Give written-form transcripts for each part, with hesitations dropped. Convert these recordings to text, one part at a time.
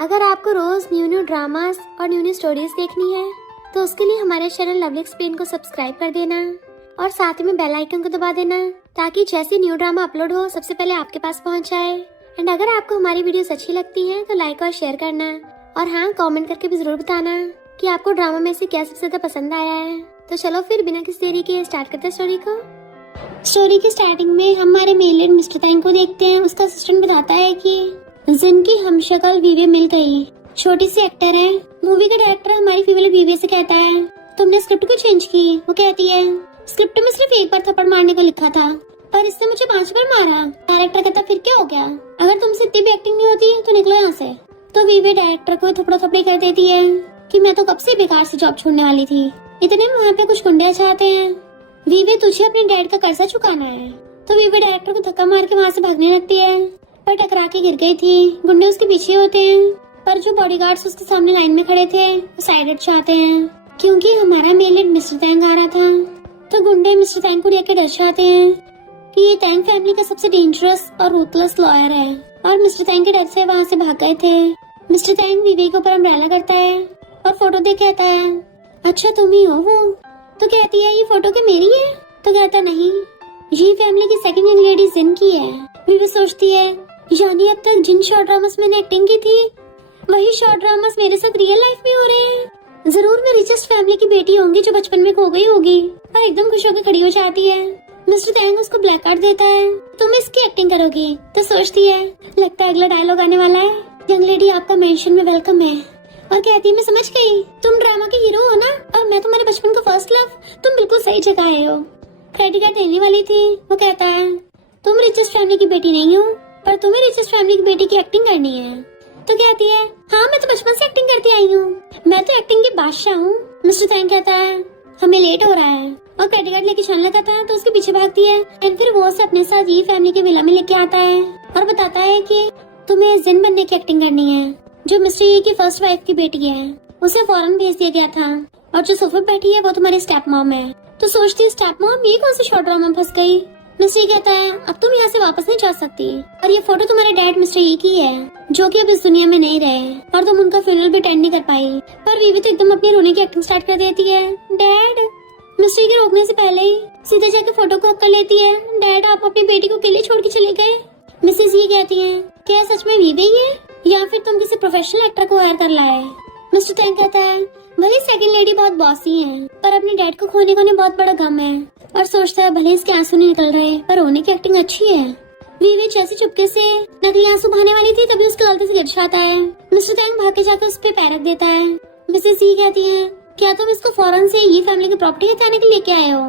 अगर आपको रोज new new dramas और न्यू न्यू स्टोरीज देखनी है तो उसके लिए हमारे चैनल लवली एक्सप्लेन को सब्सक्राइब कर देना और साथ में बेल आइकन को दबा देना ताकि जैसे न्यू ड्रामा अपलोड हो सबसे पहले आपके पास पहुंच जाए। एंड अगर आपको हमारी वीडियोस अच्छी लगती हैं तो लाइक और शेयर करना और हाँ, कमेंट करके भी जरूर बताना कि आपको ड्रामा में से क्या सबसे ज्यादा पसंद आया है। तो चलो फिर बिना किसी देरी के स्टार्ट करते हैं स्टोरी को। स्टोरी की स्टार्टिंग में हमारे मेल लीड मिस्टर तैंग को देखते हैं। उसका असिस्टेंट बताता है कि जिनकी हमशक्ल वीवी मिल गई, छोटी सी एक्टर है। मूवी का डायरेक्टर हमारी फीमेल वीवी से कहता है तुमने स्क्रिप्ट क्यों चेंज की। वो कहती है स्क्रिप्ट में सिर्फ एक बार थप्पड़ मारने को लिखा था पर इसने मुझे 5 बार मारा। डायरेक्टर कहता फिर क्या हो गया, अगर तुमसे इतनी भी एक्टिंग नहीं होती तो निकलो यहाँ से। तो वीवी डायरेक्टर को थप्पड़ा थप्पड़ी कर देती है कि मैं तो कब से बेकार से जॉब छोड़ने वाली थी, इतने में वहाँ पे कुछ गुंडे चाहते हैं। वीवी तुझे अपने डैड का कर्जा चुकाना है। तो वीवी डायरेक्टर को धक्का मार के वहाँ से भागने लगती है पर टकरा के गिर गई थी। गुंडे उसके पीछे होते हैं पर जो बॉडीगार्ड्स उसके सामने लाइन में खड़े थे वो साइड हट चाहते हैं क्योंकि हमारा मेल लीड मिस्टर तैंग आ रहा था। तो गुंडे मिस्टर तैंग को लेकर डर जाते हैं कि ये तैंग फैमिली का सबसे डेंजरस और रूथलेस लॉयर है और मिस्टर तैंग के डर से वहाँ से भाग गए थे। मिस्टर तैंग वीवी के ऊपर अम्ब्रेला करता है और फोटो देख कहता है अच्छा तुम ही हो वो। तो कहती है ये फोटो क्या मेरी है। तो कहता नहीं, ये फैमिली की सेकंड यंग लेडी जिन की है। वीवी सोचती है यानी अब तक जिन शॉर्ट ड्रामास मैंने एक्टिंग की थी वही शॉर्ट ड्रामास मेरे साथ रियल लाइफ में हो रहे हैं। जरूर मैं रिचेस्ट फैमिली की बेटी होंगी जो बचपन में खो गई होगी। और एकदम खुश होकर खड़ी हो जाती है। मिस्टर तैंग उसको ब्लैक कार्ड देता है तुम इसकी एक्टिंग करोगी। तो सोचती है लगता है अगला डायलॉग आने वाला है, यंग लेडी आपका मेंशन में वेलकम है। और कहती है मैं समझ गई, तुम ड्रामा के हीरो हो ना और मैं तुम्हारे बचपन का फर्स्ट लव। तुम बिल्कुल सही जगह आए हो। क्रेडिट कार्ड देने वाली थी। वो कहता है तुम रिचेस्ट फैमिली की बेटी नहीं हो पर तुम्हें रिचेस्ट फैमिली की बेटी की एक्टिंग करनी है। तो कहती है हाँ मैं तो बचपन से एक्टिंग करती आई हूँ, मैं तो एक्टिंग की बादशाह हूँ। मिस्टर तैंग कहता है हमें लेट हो रहा है और क्रेडिट कार्ड लेके चलने लगा था तो उसके पीछे भागती है। एंड फिर वो उसे अपने साथ ये फैमिली के विला में लेके आता है और बताता है कि तुम्हें जिन बनने की एक्टिंग करनी है जो मिस्टर ये की फर्स्ट वाइफ की बेटी है। उसे फौरन भेज दिया गया था और जो सोफे पे बैठी है वो तुम्हारी स्टेप मॉम है। तो सोचती है स्टेप मॉम ये कौन सी शॉर्ट ड्रामा में फंस गई। मिस्टर ये कहता है अब तुम यहाँ से वापस नहीं जा सकती और ये फोटो तुम्हारे डैड मिस्टर ये की है जो कि अब इस दुनिया में नहीं रहे और तुम उनका फ्यूनरल भी अटेंड नहीं कर पाई। पर वीवी तो एकदम अपनी रोने की एक्टिंग स्टार्ट कर देती है। डैड। मिस्टर के रोकने से पहले ही सीधे जाके फोटो को हक कर लेती है। डैड आप अपनी बेटी को अकेले छोड़ के चले गए। मिसेज ये कहती है क्या सच में वीवी है या फिर तुम किसी प्रोफेशनल एक्टर को हायर कर लाए। मिस्टर तैंग कहता है भले सेकंड लेडी बहुत बॉसी है पर अपने डैड को खोने का उन्हें बहुत बड़ा गम है और सोचता है भले इसके आंसू नहीं निकल रहे पर रोने की एक्टिंग अच्छी है। वीवी जैसे चुपके से नकली आंसू बहाने वाली थी तभी उसके गलती से गिर जाता है। मिस्टर तैंग भाग के जाकर उस पे पैर रख देता है। मिसेस ये कहती है क्या तुम इसको फौरन से ये फैमिली की प्रॉपर्टी हटाने के लिए लेके आए हो।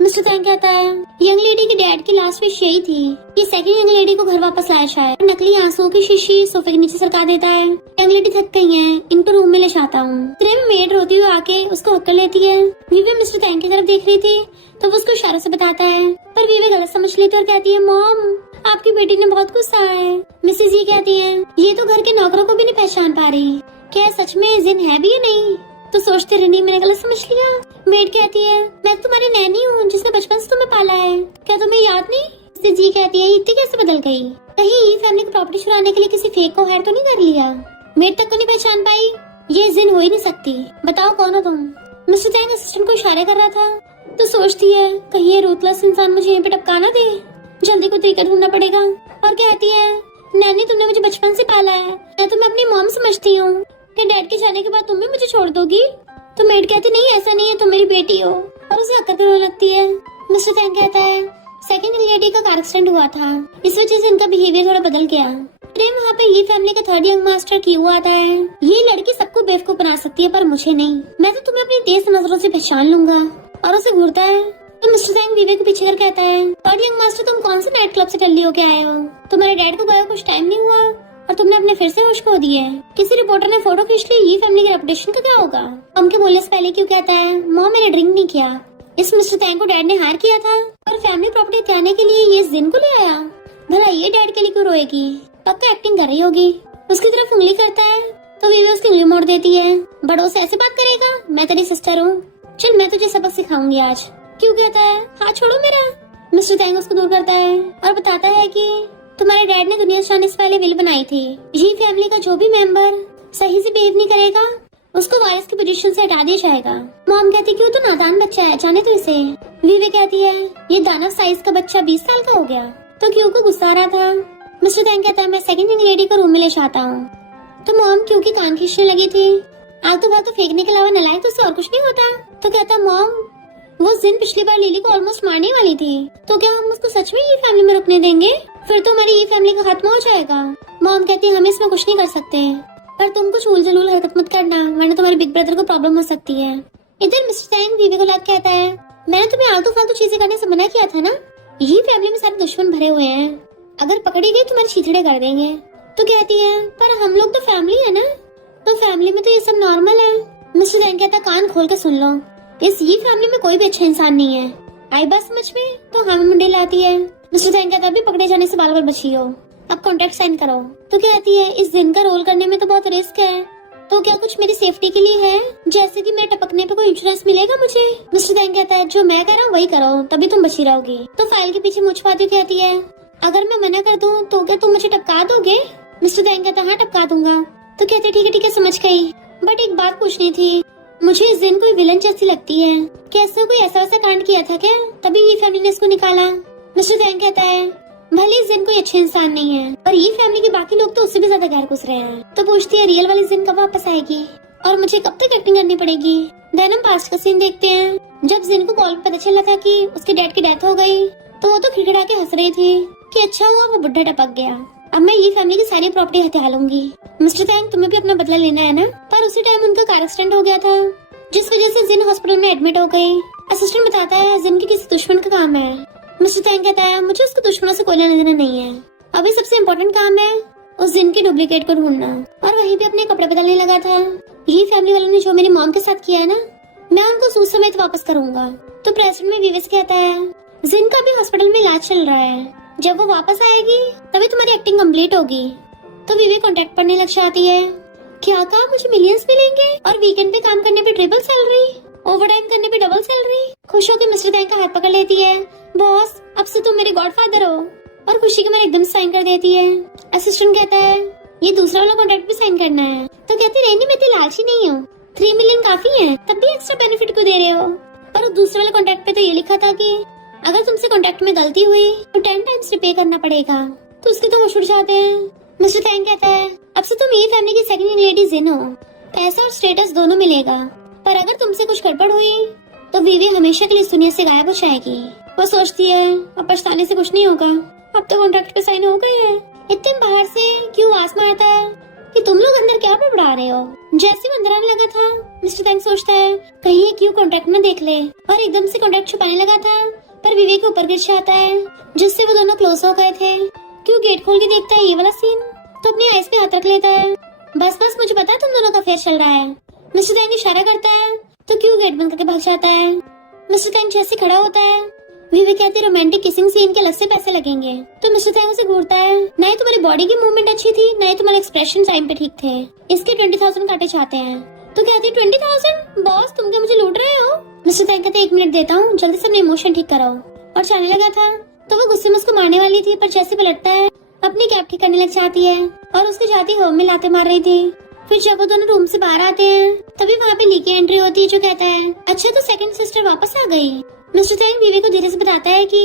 मिस्टर तैंग कहता है यंग लेडी की डैड की लास्ट विश यही थी कि सेकंड यंग लेडी को घर वापस लाया जाए। नकली आंसुओं की शीशी सोफे के नीचे सरका देता है। यंग लेडी थक गई है, इनको रूम में ले जाता हूँ। इतने में मेड रोती हुई आके उसको हक कर लेती है। वीवी मिस्टर तैंग की तरफ देख रही थी तो वो उसको इशारों से बताता है पर वीवी गलत समझ लेती है और कहती है मॉम आपकी बेटी ने बहुत गुस्सा है। मिसेज ये कहती है ये तो घर के नौकरों को भी नहीं पहचान पा रही, क्या सच में जिन है भी या नहीं। तो सोचते रहनी मैंने गलत समझ लिया। मेड कहती है मैं तुम्हारी नैनी हूँ जिसने बचपन से तुम्हें पाला है, क्या तुम्हें याद नहीं। जी कहती है इतनी कैसे बदल गई, कहीं ये फैमिली की प्रॉपर्टी छुड़ाने के लिए किसी फेक को हायर तो नहीं कर लिया। मेड तक को नहीं पहचान पाई, ये जिन हो ही नहीं सकती, बताओ कौन हो तुम। मिस्टर तैंग असिस्टेंट को इशारे कर रहा था तो सोचती है कहीं ये रूथलेस इंसान मुझे यहीं पे टपका ना दे, जल्दी को तरीका ढूंढना पड़ेगा। और कहती है नैनी तुमने मुझे बचपन से पाला है, मैं तुम्हें अपनी मॉम समझती हूँ, कि डैड के जाने के बाद तुम भी मुझे छोड़ दोगी। तो मेड कहती नहीं ऐसा नहीं है, तुम मेरी बेटी हो और उसे हक करने लगती है। मिस्टर तैंग कहता है सेकंड लेडी का कार एक्सीडेंट हुआ था, इस वजह से इनका बिहेवियर थोड़ा बदल गया। वहाँ पे ये फैमिली का थर्ड यंग मास्टर क्यों आता है। ये लड़की सबको बेवकूफ बना सकती है पर मुझे नहीं, मैं तो तुम्हें अपनी तेज नजरों से पहचान लूंगा। और उसे घूरता है तो मिस्टर तैंग वीवी को पीछे कर कहता है थर्ड यंग मास्टर तुम कौन से नाइट क्लब से टल्ली होके आए हो, तुम्हारे डैड को गए कुछ टाइम नहीं हुआ और तुमने अपने फिर से होश खो दिए। किसी रिपोर्टर ने फोटो खींच ली, ये फैमिली की रेपुटेशन का क्या होगा। हमके बोलने से पहले क्यों कहता है मॉम मैंने ड्रिंक नहीं किया। इस मिस्टर तैंग को डैड ने हायर किया था और फैमिली प्रॉपर्टी हथियाने के लिए ये जिन को ले आया। भला ये डैड के लिए क्यों रोएगी, पक्का एक्टिंग कर रही होगी। उसकी तरफ उंगली करता है तो वीवी उसकी उंगली मोड़ देती है। बड़ों से ऐसे बात करेगा, मैं तेरी सिस्टर हूँ, चल मैं तुझे सबक सिखाऊंगी आज। क्यों कहता है हाथ छोड़ो मेरा। मिस्टर तैंग उसको दूर करता है और बताता है कि तुम्हारे डैड ने दुनिया से आने से पहले विल बनाई थी। ये फैमिली का जो भी मेंबर सही से बिहेव नहीं करेगा उसको वारिस की पोजीशन से हटा दिया जाएगा। मॉम कहती क्यों, तो नादान बच्चा है, जाने तो इसे। वीवे कहती है ये दानव साइज का बच्चा 20 साल का हो गया। तो क्यों को गुस्सा आ रहा था। मिस्टर टैंग कहता है मैं सेकंड रिंग लेडी को रूम में ले जाता हूँ। तो मॉम क्यों की कान खींचने लगी थी। आग तो बात तो फेंकने के अलावा नलायक तो उससे और कुछ नहीं होता। तो कहता मॉम वो जिन पिछली बार लिली को ऑलमोस्ट मारने वाली थी, तो क्या हम उसको सच में ये फैमिली में रुकने देंगे? फिर तो हमारी ये फैमिली का खत्म हो जाएगा। मॉम कहती है हम इसमें कुछ नहीं कर सकते, पर तुम कुछ उलझुल हरकत मत करना वरना तुम्हारे बिग ब्रदर को प्रॉब्लम हो सकती है। इधर मिस्टर टैंग वीवे को लग कहता है मैंने तुम्हें आलतू फालतू चीजें करने से मना किया था ना। ये फैमिली में सारे दुश्मन भरे हुए हैं, अगर पकड़ी गई तुम्हारे छीथड़े कर देंगे। तो कहती है पर हम लोग तो फैमिली है ना, तो फैमिली में तो ये सब नॉर्मल है। मिस्टर टैंग कहता कान खोल के सुन लो, इस ये फैमिली में कोई भी अच्छा इंसान नहीं है। आई बात समझ में? तो हमें मुंडे लाती है। मिस्टर टैंग कहता अभी पकड़े जाने से बाल बाल बची हो, अब कॉन्ट्रैक्ट साइन करो। तो कहती है इस दिन का रोल करने में तो बहुत रिस्क है, तो क्या कुछ मेरी सेफ्टी के लिए है, जैसे कि मेरे टपकने पे कोई इंश्योरेंस मिलेगा मुझे? मिस्टर टैंग कहता है जो मैं कह रहा हूँ वही करो तभी तुम बची रहोगी। तो फाइल के पीछे मुझ पाती कहती है अगर मैं मना कर दूं तो क्या तुम मुझे टपका दोगे? मिस्टर टैंग कहता हाँ टपका दूंगा। तो कहते ठीक है समझ गई, बट एक बात पूछनी थी, मुझे इस दिन कोई विलन जैसी लगती है, कैसे कोई ऐसा वैसा कांड किया था क्या तभी ये फैमिली ने इसको निकाला? मिस्टर टैंग कहता है भले इस जिन कोई अच्छे इंसान नहीं है, पर ये फैमिली के बाकी लोग तो उससे भी ज्यादा गैर घुस रहे हैं। तो पूछती है रियल वाली जिन कब वापस आएगी और मुझे कब तक एक्टिंग करनी पड़ेगी? देन हम पास्ट का सीन देखते हैं। जब जिन को कॉल पता चला था कि उसके डैड की डेथ हो गई, तो वो तो खिड़खिड़ा के हंस रही थी कि अच्छा हुआ वो बुढ़ा टपक गया, अब मैं ये फैमिली की सारी प्रॉपर्टी हथिया लूंगी। मिस्टर टैंग तुम्हें भी अपना बदला लेना है ना? पर उसी टाइम उनका कार एक्सीडेंट हो गया था, जिस वजह से जिन हॉस्पिटल में एडमिट हो गई। असिस्टेंट बताता है जिन के किसी दुश्मन का काम है। मिस्टर टैंग कहता है मुझे उसके दुश्मनों से कोई लेना देना नहीं है, अभी सबसे इम्पोर्टेंट काम है उस जिन के डुप्लीकेट को ढूंढना। और वहीं पे अपने कपड़े बदलने लगा था। ये फैमिली वालों ने जो मेरी मॉम के साथ किया है ना, मैं उनको सूद समेत वापस करूंगा। तो प्रेसिडेंट में विवेस कहता है जिन का भी हॉस्पिटल में इलाज चल रहा है, जब वो वापस आएगी तभी तुम्हारी एक्टिंग कंप्लीट होगी। तो विवे कॉन्ट्रैक्ट पढ़ने लग जाती है। क्या कहा मुझे मिलियंस मिलेंगे और वीकेंड पे काम करने पे ट्रिपल सैलरी, ओवरटाइम करने पे डबल सैलरी। खुश होकर मिस्टर टैंग का हाथ पकड़ लेती है, बॉस अब से तुम मेरे गॉडफादर हो, और खुशी के मारे एकदम साइन कर देती है। असिस्टेंट कहता है ये दूसरा वाला कॉन्ट्रैक्ट भी साइन करना है। तो कहती है नहीं मैं इतनी लालची नहीं हूँ, 3 मिलियन काफी है, तब भी एक्स्ट्रा बेनिफिट क्यों दे रहे हो? पर दूसरे वाले कॉन्ट्रैक्ट पे तो ये लिखा था कि अगर तुमसे कॉन्ट्रैक्ट में गलती हुई तो 10 टाइम्स रिपे करना पड़ेगा। तो उसके तो होश उड़ जाते हैं। मिस्टर टैंग कहता है अब से तुम ये फैमिली की सेकंड लेडी जिन हो, पैसा और स्टेटस दोनों मिलेगा, पर अगर तुमसे कुछ गड़बड़ हुई तो वीवी हमेशा के लिए इस दुनिया से गायब हो जाएगी। वो सोचती है अब पछताने से कुछ नहीं होगा, अब तो कॉन्ट्रैक्ट पे साइन हो गए हैं। इतने बाहर से क्यों आवाज मारता है कि तुम लोग अंदर क्या बड़बड़ा रहे हो? जैसे वो अंदर आने लगा था, मिस्टर टैंग सोचता है कहीं ये क्यों कॉन्ट्रैक्ट न देख ले, और एकदम से कॉन्ट्रैक्ट छुपाने लगा था, पर विवेक के ऊपर गिर जाता है, जिससे वो दोनों क्लोज हो गए थे। क्यों गेट खोल के देखता है ये वाला सीन, तो अपनी आइस पे हाथ रख लेता है। बस मुझे पता है तुम दोनों का अफेयर चल रहा है। मिस्टर टैंग इशारा करता है, तो क्यों गेट बंद करके भाग जाता है। मिस्टर टैंग जैसे खड़ा होता है, विवेक कहते हैं रोमांटिक किसिंग सीन के अलग से पैसे लगेंगे। तो मिस्टर टैंग उसे घूरता है, ना ही तुम्हारी बॉडी की मूवमेंट अच्छी थी, ना ही तुम्हारे एक्सप्रेशन टाइम पे ठीक थे, इसके 20,000 काटे चाहते हैं। तो कहती है 20,000? बॉस तुम क्या मुझे लूट रहे हो? मिस्टर टैंग कहते 1 मिनट देता हूँ, जल्दी से अपने इमोशन ठीक कराओ। और जाने लगा था तो वो गुस्से में उसको मारने वाली थी, पर जैसे पलटता है अपनी कैप ठीक करने लग जाती है, और उसके जाती होम में लाते मार रही थी। फिर जब वो दोनों रूम से बाहर आते हैं तभी वहाँ पे ली की एंट्री होती है, जो कहता है अच्छा तो सेकंड सिस्टर वापस आ गई। मिस्टर टैंग बीवी को धीरे से बताता है कि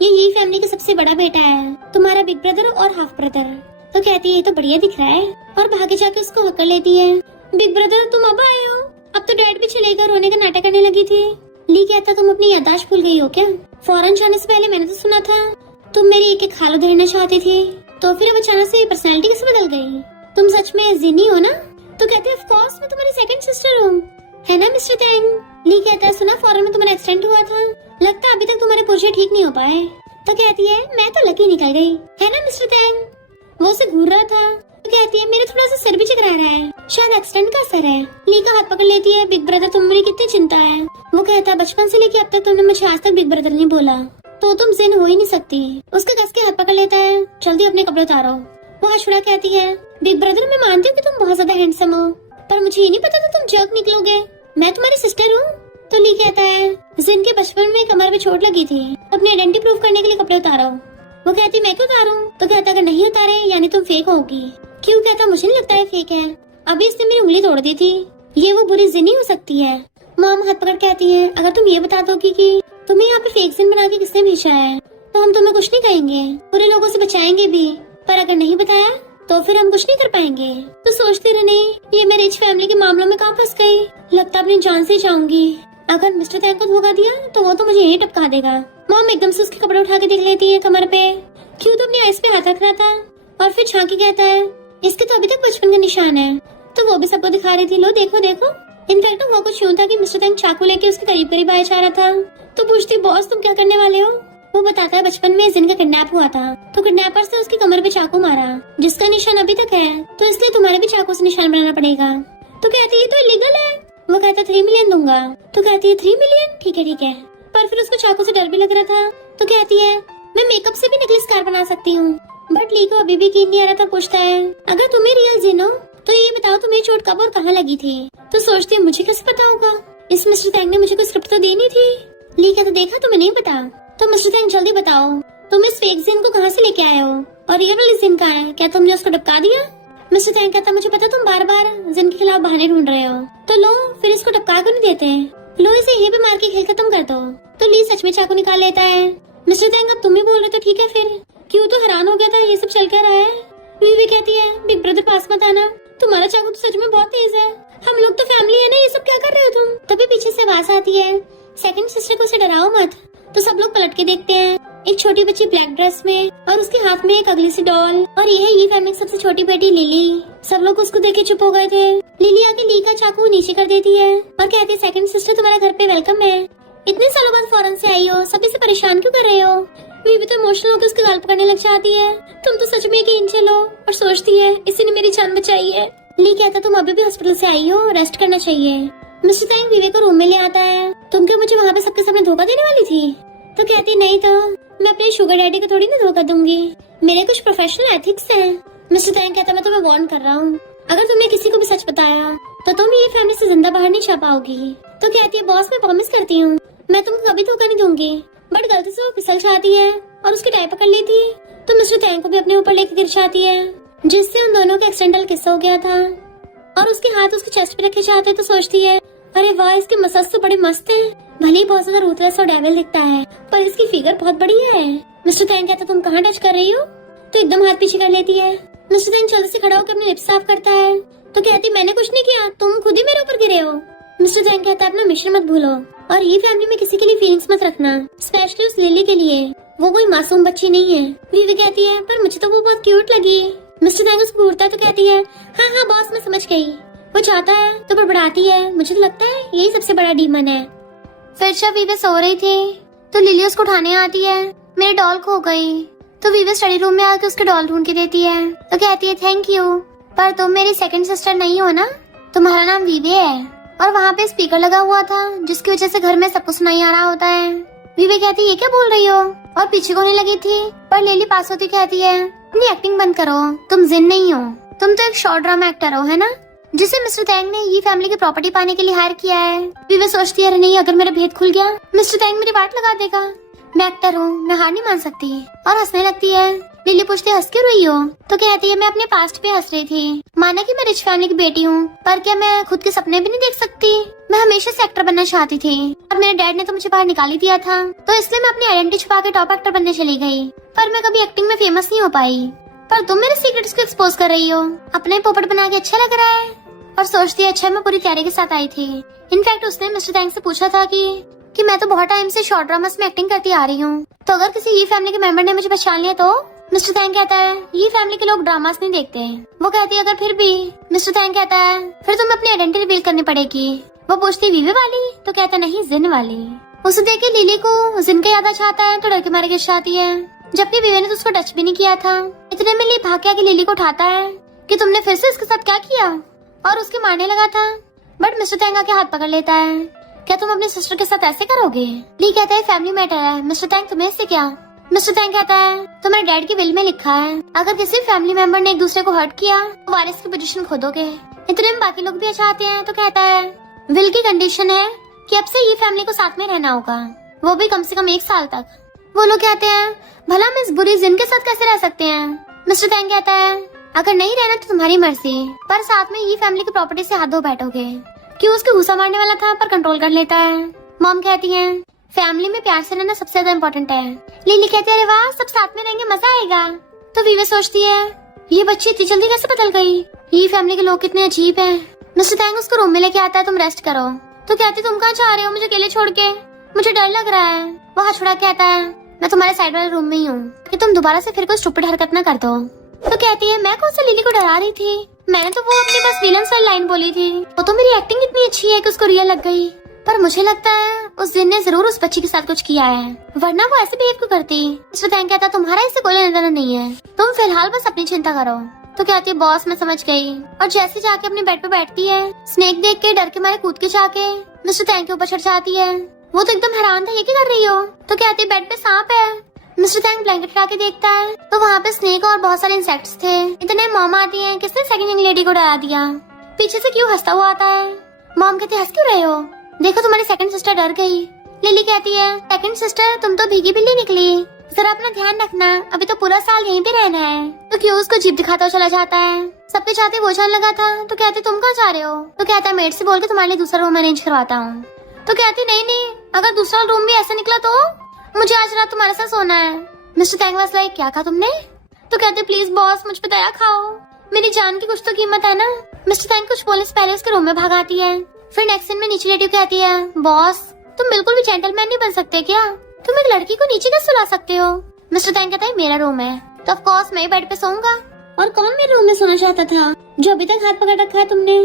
ये फैमिली का सबसे बड़ा बेटा है, तुम्हारा बिग ब्रदर और हाफ ब्रदर। तो कहती है ये तो बढ़िया दिख रहा है, और भागे जाके उसको हक कर लेती है। बिग ब्रदर तुम अब आए हो? अब तो डैड भी चले गए, रोने का नाटक करने लगी थी। ली कहता तुम अपनी याददाश्त भूल गई हो क्या? फौरन जाने से पहले मैंने तो सुना था तुम मेरी एक खाल उधेड़ना चाहती थी, तो फिर अब अचानक से पर्सनैलिटी कैसे बदल गई? तुम सच में जिनी हो ना? तो कहते हैं ऑफ कोर्स मैं तुम्हारी सेकंड सिस्टर हूँ, है ना मिस्टर टैंग? ली कहता है सुना फौरन में तुम्हारा एक्सीडेंट हुआ था, लगता है अभी तक तुम्हारे पुर्जे ठीक नहीं हो पाए। तो कहती है मैं तो लकी निकल गई, है ना मिस्टर टैंग? वो उसे घूर रहा था। तो कहती है मेरे थोड़ा सा सिर भी चकरा रहा है, शायद एक्सीडेंट का असर है। ली का हाथ पकड़ लेती है, बिग ब्रदर तुम मेरी कितनी चिंता है। वो कहता है बचपन से लेके अब तक तुमने मुझे आज तक बिग ब्रदर नहीं बोला, तो तुम जिन हो ही नहीं सकती। उसके कस के हाथ पकड़ लेता है, जल्दी अपने कपड़े उतारो। वो हंसुड़ा कहती है बिग ब्रदर मैं मानती हूँ कि तुम बहुत ज्यादा हैंडसम हो, पर मुझे ये नहीं पता था तुम जर्क निकलोगे, मैं तुम्हारी सिस्टर हूँ। तो ली कहता है जिन के बचपन में कमर में चोट लगी थी, अपनी आइडेंटिटी प्रूव करने के लिए कपड़े उतारो। वो कहती मैं क्यों उतारूं? तो कहता अगर नहीं उतारे यानी तुम फेक होगी। क्यों? कहता मुझे नहीं लगता है फेक है, अभी इसने मेरी उंगली तोड़ दी थी, ये वो बुरी जिन ही हो सकती है। मॉम हाथ पकड़ कहती है अगर तुम ये बता दोगी कि तुम्हें यहाँ पे फेक जिन बना के किसने भेजा है तो हम तुम्हें कुछ नहीं कहेंगे, बुरे लोगों से बचाएंगे भी, पर अगर नहीं बताया तो फिर हम कुछ नहीं कर पाएंगे। तो सोचती रहे ये मैं रिच फैमिली के मामलों में कहाँ फंस गई, लगता अपनी जान से जाऊंगी। अगर मिस्टर टैंग को धोखा दिया तो वो तो मुझे यही टपका देगा। मॉम एकदम से उसके कपड़े उठा के देख लेती है कमर पे। क्यों तो अपनी आइस पे हाथ रख रहा था और फिर झांकी कहता है इसके तो अभी तक बचपन का निशान है। तो वो भी सबको दिखा रही थी, लो देखो देखो। इनफैक्ट वो कुछ यूं था कि मिस्टर टैंग चाकू लेके उसके करीब करीब आया जा रहा था। तो पूछती बॉस तुम क्या करने वाले हो? वो बताता है बचपन में जिन का किडनैप हुआ था तो किडनैपर्स ने उसकी कमर पे चाकू मारा जिसका निशान अभी तक है, तो इसलिए तुम्हारे भी चाकू से निशान बनाना पड़ेगा। तो कहती है तो इलीगल है। वो कहता 3 मिलियन दूंगा। तो कहती है 3 मिलियन ठीक है। पर फिर उसको चाकू से डर भी लग रहा था। तो कहती है मैं मेकअप से भी नकली स्कार बना सकती हूँ। बट ली को अभी भी यकीन नहीं आ रहा था। पूछता है अगर तुम्हें रियल जिन हो तो ये बताओ तुम्हें चोट कब और कहाँ लगी थी? तो सोचती है मुझे कैसे पता होगा, इस मिस्टर टैंग ने मुझे कोई स्क्रिप्ट तो दी नहीं थी। ली कहता देखा तुम्हें नहीं पता? तो मिस्टर टैंग जल्दी बताओ तुम इस फेक जिन को कहाँ से लेके आए हो और रियल वाली जिन कहाँ है, क्या तुमने उसको टपका दिया? मिस्टर टैंग कहता मुझे पता तुम बार बार जिन के खिलाफ बहाने ढूंढ रहे हो, तो लो फिर इसको टपका क्यों नहीं देते? लो इसे ये भी मार के खेल खत्म कर दो। तो ली सच में चाकू निकाल लेता है। मिस्टर टैंग अब तुम ही बोल रहे तो ठीक है फिर। क्यों तो हैरान हो गया था ये सब चल क्या रहा है। वीवी कहती है बिग ब्रदर पास मत आना, तुम्हारा चाकू तो सच में बहुत तेज है, हम लोग तो फैमिली है ना, ये सब क्या कर रहे हो तुम? तभी पीछे से आवाज आती है सेकंड सिस्टर को उसे डराओ मत। तो सब लोग पलट के देखते हैं, एक छोटी बच्ची ब्लैक ड्रेस में और उसके हाथ में एक अगली सी डॉल, और ये है ये फैमिली की सबसे छोटी बेटी लिली। सब लोग उसको देख के चुप हो गए थे। लिली आके ली का चाकू नीचे कर देती है और कहती है सेकंड सिस्टर तुम्हारे घर पे वेलकम है, इतने सालों बाद फॉरेन से आई हो, सभी से परेशान क्यों कर रहे हो? वीवी तो इमोशनल होकर उसके गाल पकड़ने लग जाती है। तुम तो सच में एक एंजल हो। और सोचती है इसी ने मेरी जान बचाई है। ली कहता तुम अभी भी हॉस्पिटल से आई हो, रेस्ट करना चाहिए। मिस्टर टैंग वीवी को रूम में ले आता है। तुम क्या मुझे वहाँ पे सबके सामने धोखा देने वाली थी? तो कहती नहीं तो मैं अपने शुगर डैडी को थोड़ी ना धोखा दूंगी, मेरे कुछ प्रोफेशनल एथिक्स हैं। मिस्टर टैंग कहता मैं तुम्हें वार्न कर रहा हूँ, अगर तुमने किसी को भी सच बताया तो तुम ये फैमिली से जिंदा बाहर नहीं जा पाओगी। तो कहती है बॉस मैं प्रॉमिस करती हूँ मैं तुमको कभी धोखा नहीं दूंगी। बट गलती से वो फिसल जाती है और उसकी टाई पकड़ लेती है, तो मिस्टर टैंग को भी अपने ऊपर लेकर गिर जाती है, जिससे उन दोनों का एक्सीडेंटल किस्सा हो गया था। और उसके हाथ उसके चेस्ट पे रखे जाते हैं। तो सोचती है अरे वाह इसके मसल्स तो बड़े मस्त हैं, भले ही बहुत ज्यादा रूथलेस और डेविल दिखता है पर इसकी फिगर बहुत बढ़िया है। मिस्टर टैंग कहता तुम कहाँ टच कर रही हो? तो एकदम हाथ पीछे कर लेती है। मिस्टर टैंग जल्दी से खड़ा होकर अपने लिप्स साफ करता है। तो कहती मैंने कुछ नहीं किया, तुम खुद ही मेरे ऊपर गिरे हो। मिस्टर टैंग कहता है अपना मिशन मत भूलो और ये फैमिली में किसी के लिए फीलिंग्स मत रखना, स्पेशली उस लिली के लिए, वो कोई मासूम बच्ची नहीं है। वीवी कहती है पर मुझे तो वो बहुत क्यूट लगी। मिस्टर टैंग उसको घूरता है तो कहती है हाँ बॉस मैं समझ गई। वो चाहता है तो बड़बड़ाती है, मुझे तो लगता है यही सबसे बड़ा डीमन है। फिर जब वीवे सो रही थी तो लिली उसको उठाने आती है, मेरी डॉल खो गई। तो वीवे स्टडी रूम में आके उसके डॉल ढूंढ के देती है। तो कहती है थैंक यू, पर तुम मेरी सेकंड सिस्टर नहीं हो ना, तुम्हारा नाम वीवे है। और वहाँ पे स्पीकर लगा हुआ था जिसकी वजह से घर में सब कुछ नहीं आ रहा होता है। वीवे कहती है ये क्या बोल रही हो, और पीछे होने लगी थी पर लिली पास होती कहती है अपनी एक्टिंग बंद करो, तुम जिन नहीं हो, तुम तो एक शॉर्ट ड्रामा एक्टर हो है ना, जिसे मिस्टर टैंग ने ये फैमिली की प्रॉपर्टी पाने के लिए हायर किया है। वीवे सोचती है अरे नहीं अगर मेरा भेद खुल गया मिस्टर टैंग मेरी बात लगा देगा, मैं एक्टर हूँ मैं हार नहीं मान सकती। और हंसने लगती है। लिली पूछती है हंस क्यों रही हो? तो कहती है मैं अपने पास्ट पे हंस रही थी, माना कि मैं रिच फैमिली की बेटी हूँ पर क्या मैं खुद के सपने भी नहीं देख सकती? मैं हमेशा से एक्टर बनना चाहती थी और मेरे डैड ने तो मुझे बाहर निकाल ही दिया था, तो इसलिए मैं अपनी आइडेंटिटी छुपा के टॉप एक्टर बनने चली गई, पर मैं कभी एक्टिंग में फेमस नहीं हो पाई। पर तुम मेरे सीक्रेट्स को एक्सपोज कर रही हो, अपने पोपट बना के अच्छा लग रहा है। और सोचती है अच्छा मैं पूरी तैयारी के साथ आई थी। इनफैक्ट उसने मिस्टर टैंग से पूछा था कि मैं तो बहुत टाइम से शॉर्ट ड्रामास में एक्टिंग करती आ रही हूँ, तो अगर किसी ये फैमिली के मेंबर ने मुझे पहचान लिया तो? मिस्टर टैंग कहता है ये फैमिली के लोग ड्रामास नहीं देखते। वो कहती है अगर फिर भी? मिस्टर टैंग कहता है फिर तुम्हें अपनी आइडेंटिटी रिवील करनी पड़ेगी। वो पूछती है वीवे वाली? तो कहता नहीं जिन वाली। उसे देख के लिली को जिन का याद आ जाता है तो डर के मारे गिर जाती है, जबकि वीवे ने तो उसको टच भी नहीं किया था। इतने में ली भाग के आके लिली को उठाता है कि तुमने फिर से इसके साथ क्या किया, और उसके मारने लगा था। बट मिस्टर टैंग आके हाथ पकड़ लेता है, क्या तुम अपने सिस्टर के साथ ऐसे करोगे? ली कहता है फैमिली मैटर है। मिस्टर टैंग तुम्हें इससे क्या? मिस्टर टैंग कहता है तुम्हारे डैड की विल में लिखा है अगर किसी फैमिली मेंबर ने एक दूसरे को हर्ट किया तो वारिस की पोजीशन खोदोगे। इतने में बाकी लोग भी आ जाते हैं। तो कहता है विल की कंडीशन है कि अब से ये फैमिली को साथ में रहना होगा, वो भी कम से कम 1 साल तक। वो लोग कहते हैं भला हम इस बुरी जिन के साथ कैसे रह सकते हैं। मिस्टर टैंग कहता है अगर नहीं रहना तो तुम्हारी मर्जी, पर साथ में ये फैमिली की प्रॉपर्टी से हाथ धो बैठोगे। क्यों उसके गुस्सा मारने वाला था पर कंट्रोल कर लेता है। मॉम कहती है फैमिली में प्यार से रहना सबसे ज्यादा इम्पोर्टेंट है। लिली कहती है अरे वाह सब साथ में रहेंगे मजा आएगा। तो वीवे सोचती है ये बच्ची इतनी जल्दी कैसे बदल गई, ये फैमिली के लोग कितने अजीब है। मिस्टर टैंग उसको रूम में लेके आता है तुम रेस्ट करो। तो कहती तुम कहाँ जा रहे हो मुझे अकेले छोड़ के, मुझे डर लग रहा है। वो हाथ छुड़ा के आता है मैं तुम्हारे साइड वाले रूम में ही हूँ कि तुम दोबारा से फिर कोई स्टूपिड हरकत न कर दो। तो कहती है मैं कौन सा लिली को डरा रही थी, मैंने तो वो अपने पास विलन स्टाइल लाइन बोली थी। वो तो मेरी एक्टिंग इतनी अच्छी है कि उसको रियल लग गई, पर मुझे लगता है उस दिन ने जरूर उस बच्ची के साथ कुछ किया है, वरना वो ऐसे बिहेव क्यों करती। मिस्टर टैंग कहता तुम्हारा इससे कोई लेना देना नहीं है, तुम फिलहाल बस अपनी चिंता करो। तो कहती है बॉस मैं समझ गई, और जैसे जाके अपने बेड पे बैठती है स्नेक देख के डर के मारे कूद के जाके मिस्टर टैंग के ऊपर चढ़ जाती है। वो तो एकदम हैरान था ये क्या कर रही हो। तो कहती है बेड पे सांप है। मिस्टर टैंग ब्लैंकेट उठा के देखता है तो वहाँ पे स्नेक और बहुत सारे इंसेक्ट्स थे। इतने मॉम आती है किसने सेकंड यंग लेडी को डरा दिया। पीछे से क्यों हंसता हुआ आता है। मॉम कहती हंस क्यों रहे हो, देखो तुम्हारी सेकंड सिस्टर डर गई। लिली कहती है सेकंड सिस्टर तुम तो भीगी बिल्ली निकली, जरा अपना ध्यान रखना, अभी तो पूरा साल यहीं पे रहना है। तो क्यों उसको जीप दिखाता हुआ चला जाता है। सबके चाहते वो जान लगा था। तो कहते तुम कहाँ जा रहे हो। तो कहता है मेड से बोल के तुम्हारे लिए दूसरा रूम अरेंज करवाता हूँ। तो कहती नहीं अगर दूसरा रूम भी ऐसा निकला तो मुझे आज रात तुम्हारे साथ सोना है। मिस्टर टैंग वाज लाइक क्या कहा तुमने। तो कहते प्लीज बॉस मुझ पे दया खाओ, मेरी जान की कुछ तो कीमत है ना। मिस्टर टैंग कुछ बोले से पहले उसके रूम में भाग आती है। फिर नेक्स्ट सीन में नीचे लेटी कहती है बॉस तुम बिल्कुल भी जेंटलमैन नहीं बन सकते क्या, तुम एक लड़की को नीचे कैसे सुला सकते हो। मिस्टर टैंग कहता है मेरा रूम है तो ऑफ कोर्स मैं बेड पे सोऊंगा। और कौन मेरे रूम में सोना चाहता था जो अभी तक हाथ पकड़ रखा है तुमने।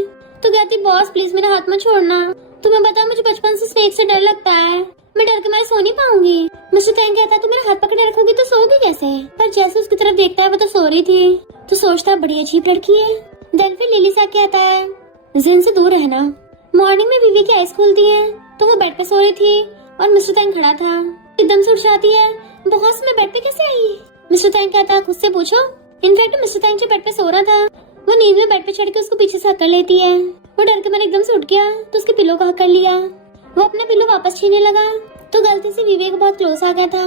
तो कहती बॉस प्लीज मेरा हाथ मत छोड़ना, तुम्हें पता मुझे बचपन से स्नेक से डर लगता है, मैं डर के मारे सो नहीं पाऊंगी। मिस्टर टैंग कहता है तू मेरा हाथ पकड़े रखोगी तो सोओगी कैसे। पर जैसे उसकी तरफ देखता है वो तो सो रही थी तो सोचता है बड़ी अजीब लड़की है। देन फिर लिली से आके आता है जिन से दूर रहना। मॉर्निंग में विवी की आईज खुलती है तो वो बेड पे सो रही थी और मिस्टर टैंग खड़ा था। एकदम से उठ जाती है बॉस मैं बेड पे कैसे आई। मिस्टर टैंग कहता है खुद से पूछो। इनफैक्ट मिस्टर टैंग जो बेड पे सो रहा था वो नींद में बेड पे चढ़ के उसको पीछे से हक कर लेती है। वो डर के मारे एकदम से उठ गया तो उसके पिलो को हक कर लिया। वो अपना पिलो वापस छीनने लगा तो गलती से विवे को बहुत क्लोज आ गया था,